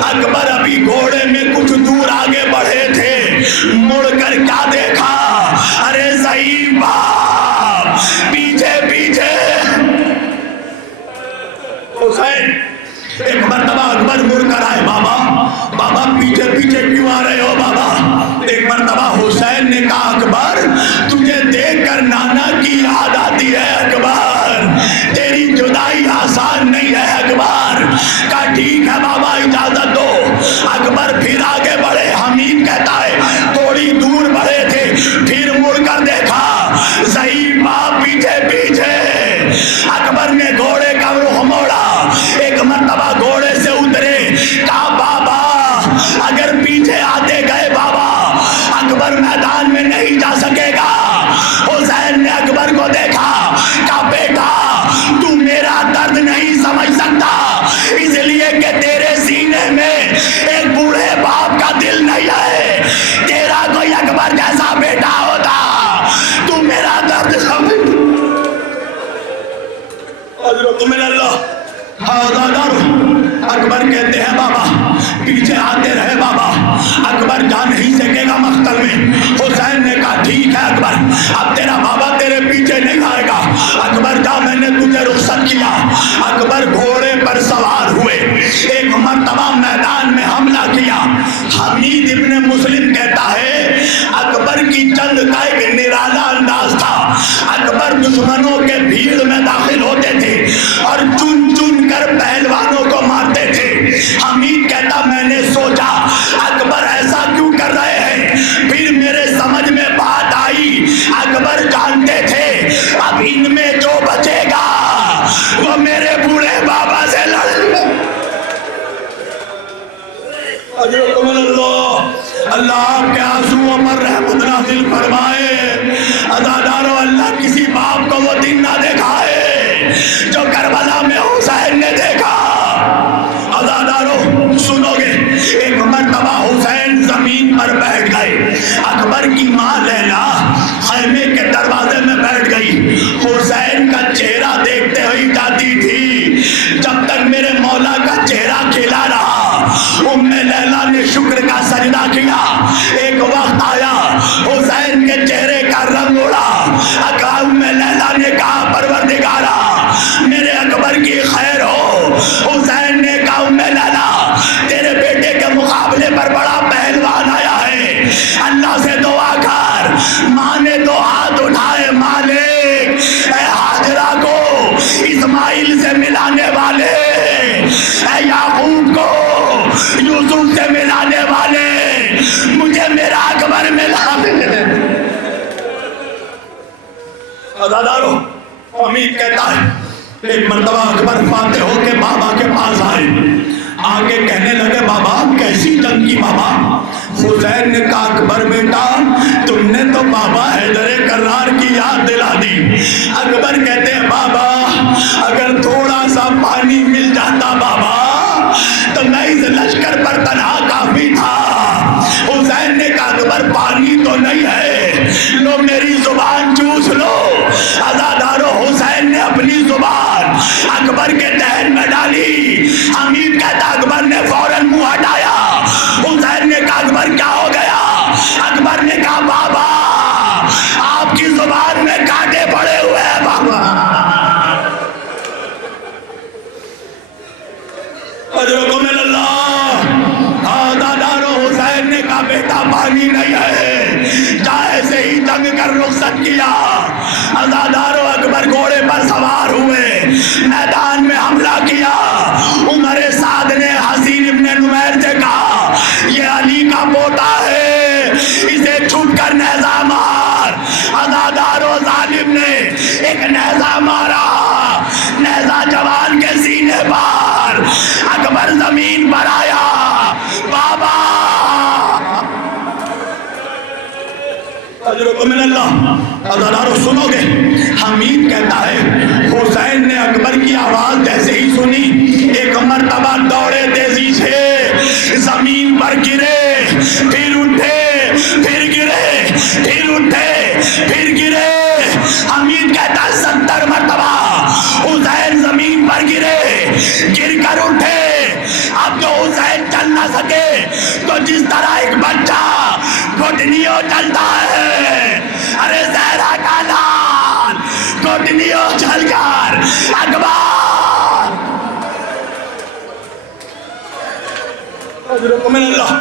اکبر ابھی گھوڑے میں کچھ دور آگے بڑھے تھے، مڑ کر کیا دیکھا، ارے ضعیف باپ پیچھے پیچھے. حسین ایک مرتبہ اکبر مڑ کر آئے، بابا پیچھے پیچھے کیوں آ رہے ہو بابا؟ ایک مرتبہ حسین نے کہا اکبر تجھے دیکھ کر نانا کی یاد آتی ہے اکبر، تیری جدائی آسان نہیں ہے اکبر. کہا ٹھیک ہے بابا اجازت دو. اکبر پھر آگے بڑھے. حمید کہتا ہے تھوڑی دور بڑھے تھے، پھر مڑ کر دیکھا ضعیف باپ پیچھے پیچھے. اکبر نے گھوڑے کا رخ موڑا، ایک مرتبہ گھوڑے سے اترے. کہا بابا اگر پیچھے آتے گئے بابا اکبر میدان میں نہیں جا سکے گا. حسین نے اکبر کو دیکھا، کہا بیٹا تو میرا درد نہیں سمجھ سکتا، اس لیے کہ تیرے سینے میں ایک بوڑھے باپ کا دل نہیں ہے. تیرا کوئی اکبر جیسا بیٹا ہوتا تو میرا درد سمجھ. اجرکم من اللہ. عزادارو اکبر کہتے ہیں بابا پیچھے آتے رہے بابا. اکبر جا نہیں سکے گا مقتل میں۔ حسین نے کہا ٹھیک ہے اکبر، اب تیرا بابا تیرے پیچھے نہیں آئے گا، اکبر جا میں نے تجھے رخصت کیا۔ اکبر گھوڑے پر سوار ہوئے، ایک مرتبہ میدان میں حملہ کیا۔ حمید ابن مسلم کہتا ہے اکبر کی جنگ کا ایک نرالا انداز تھا۔ اکبر دشمنوں کے بھیڑ میں داخل ہوتے تھے اور چن چن کر پہلوانوں کو مارتے تھے۔ حمید کہتا میں نے سوچا اکبر ایسا کیوں کر رہے ہیں، پھر میرے سمجھ میں بات آئی اکبر جانتے تھے اب ان میں جو بچے گا وہ میرے بوڑھے بابا سے لڑے گا۔ اجرکم اللہ، اللہ آپ کے آنسوؤں پر رحمت نازل فرمائے۔ عزادارو اللہ کسی باپ کو وہ دن نہ دکھائے جو کربلا میں حسین نے دیکھا۔ عزادارو سنو گے، ایک مرتبہ حسین زمین پر بیٹھ گئے، اکبر کی ماں لیلا خیمے کے دروازے میں بیٹھ گئی، حسین کا چہرہ دیکھتے ہوئی جاتی تھی جب تک میرے مولا کا چہرہ کھلا رہا۔ ام لیلا نے شکر کا سجدہ کیا۔ ایک وقت آیا حسین کے چہرے کا رنگ اڑا، ام لیلا نے کہا پروردگارا میرے اکبر کی خیر ہو۔ حسین نے کہا ام لیلا تیرے بیٹے کے مقابلے پر بڑا پہلوان آیا ہے، اللہ سے دعا کر۔ ماں نے دو ہاتھ اٹھائے، مالک اے ہاجرہ کو اسماعیل سے ملانے والے، اے یعقوب کو یوسف سے ملانے والے، مجھے میرا اکبر ملا دے۔ عزادارو امید کہتا ہے ایک مرتبہ اکبر فاتح ہو کے بابا کے پاس آئے، آگے کہنے لگے بابا کیسی جنگ کی بابا؟ حسین نے کہا اکبر بیٹا تم نے تو بابا حیدر کرار کی یاد دلا دی۔ اکبر کہتے ہیں بابا اگر تھوڑا سا پانی مل جاتا بابا تو میں اس لشکر پر تنہا کافی تھا۔ حسین نے کہا اکبر پانی تو نہیں ہے، لو میری زبان چوس لو۔ عزادارو حسین نے اپنی زبان اکبر کے دہن میں ڈالی۔ حمید کہتا اکبر نے فوراً منہ ہٹایا۔ حسین نے کہا اکبر کیا ہو گیا؟ اکبر نے کہا بابا آپ کی زبان میں کانٹے پڑے ہوئے ہیں بابا۔ اجرکم اللہ، عزادارو حسین نے کہا بیٹا پانی نہیں ہے، جائے سے ہی جنگ کر رخصت کیا۔ عزادارو اکبر گھوڑے پر سوار ہوئے، میدان میں حملہ کیا۔ عمر سعد نے حسین ابن نمیر سے کہا یہ علی کا پوتا ہے، اسے چھپ کر نیزہ مار۔ عزادارو ظالم نے ایک نیزہ مارا، نیزہ جوان کے سینے پر، اکبر زمین پر آیا۔ بابا اجرکم اللہ، عزادارو سنو گے، حمید کہتا ہے حسین نے اکبر کی آواز جیسے ہی سنی ایک مرتبہ دوڑے تیزی سے زمین پر گرے، پھر اٹھے، پھر گرے، پھر اٹھے، پھر گرے۔ حمید کہتا ہے 70 مرتبہ حسین زمین پر گرے، گر کر اٹھے۔ اب جو حسین چل نہ سکے تو جس طرح ایک بچہ گھٹنیوں چلتا ہے، ارے زہرا کا لال گھٹنیوں چل کر اکبر۔ اجرکم اللہ،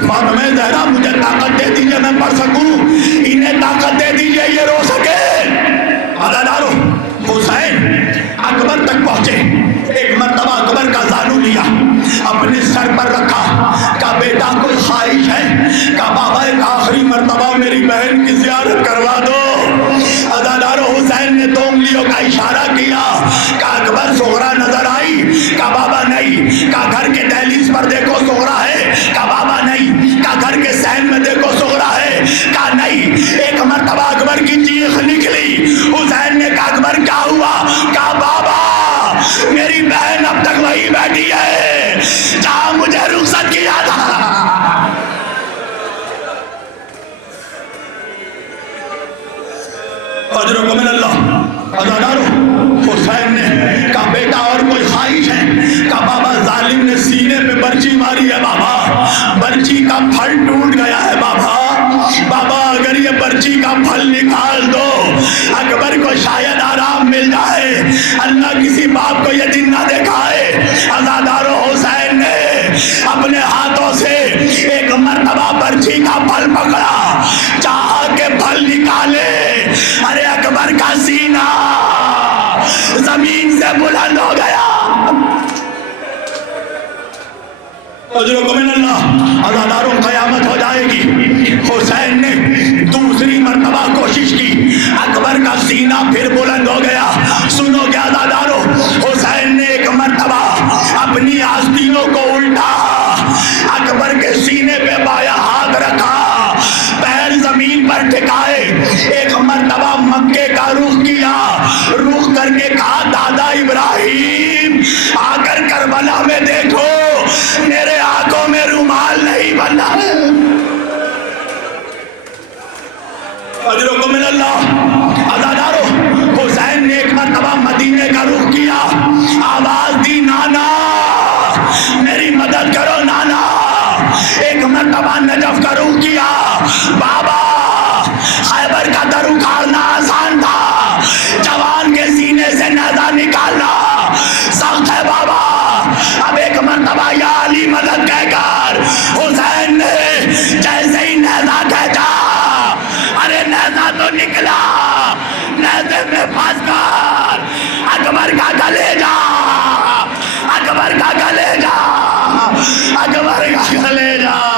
فاطمہ زہرا مجھے طاقت دے دیجئے میں پڑھ سکوں، انہیں طاقت دے دیجئے یہ رو سکے۔ عزادارو حسین اکبر تک پہنچے، ایک مرتبہ اکبر کا زانو لیا، اپنے سر پر رکھا، کہا بیٹا کوئی خواہش ہے؟ کہا بابا ایک آخری مرتبہ میری بہن کی زیارت کروا دو۔ عزادارو حسین نے 2 انگلیوں کا اشارہ کیا، کہا اکبر صغرا نظر آئی؟ کہا بابا نہیں۔ کہا گھر کے دہلیز پر دیکھو صغرا ہے؟ کہا بابا نہیں۔ کہا گھر کے صحن میں دیکھو صغرا ہے؟ کہا نہیں۔ ایک مرتبہ اکبر کی چیخ نکلی، حسین نے کہا اکبر کیا ہوا؟ کہا بابا میری بہن اب تک وہی بیٹھی ہے جہاں مجھے رخصت کیا تھا۔ اجرکم اللہ، عزادارو حسین نے کہا بیٹا اور کوئی خواہش ہے؟ کہا بابا ظالم نے سینے پہ برچی ماری ہے بابا، برچی کا پھل ٹوٹ گیا ہے بابا، بابا اگر یہ برچی کا پھل نکال دو اکبر کو شاید آرام مل جائے، اللہ کسی باپ کو یہ دن نہ دکھائے۔ عزادارو حسین نے اپنے ہاتھوں سے ایک مرتبہ برچی کا پھل پکڑا، چاہا کہ پھل نکالے، ارے اکبر کا سینہ زمین سے بلند ہو گیا۔ من اللہ، عزاداروں قیامت ہو جائے گی۔ حسین نے دوسری مرتبہ کوشش کی، اکبر کا سینہ پھر بلند ہو گیا۔ سنو کیا عزاداروں، حسین نے ایک مرتبہ اپنی آستینوں کو الٹا اکبر کے سینے پہ بایاں ہاتھ رکھا، پیر زمین پر ٹھکائے، ایک مرتبہ مکے کا رخ کیا، رخ کر کے کہا دادا ابراہیم آ کر کربلا میں دیکھو میرے آنکھوں میں رومال نہیں بنا ہے۔ اجرکم من اللہ، عزادارو حسین نے ایک مرتبہ مدینے کا رخ کیا، آواز دی نانا میری مدد کرو نانا، ایک مرتبہ نجف کا رخ کیا، بابا خیبر کا در اکھاڑنا آسان تھا، جوان کے سینے سے نیزہ نکالنا سخت ہے بابا، اب ایک مرتبہ یا علی مدد کہہ کر حسین نے جیسے ہی نیزہ کھینچا، ارے نیزہ تو نکلا، نیزے میں پھنس کر اکبر کا کلیجہ، اکبر کا کلیجہ، اکبر کا کلیجہ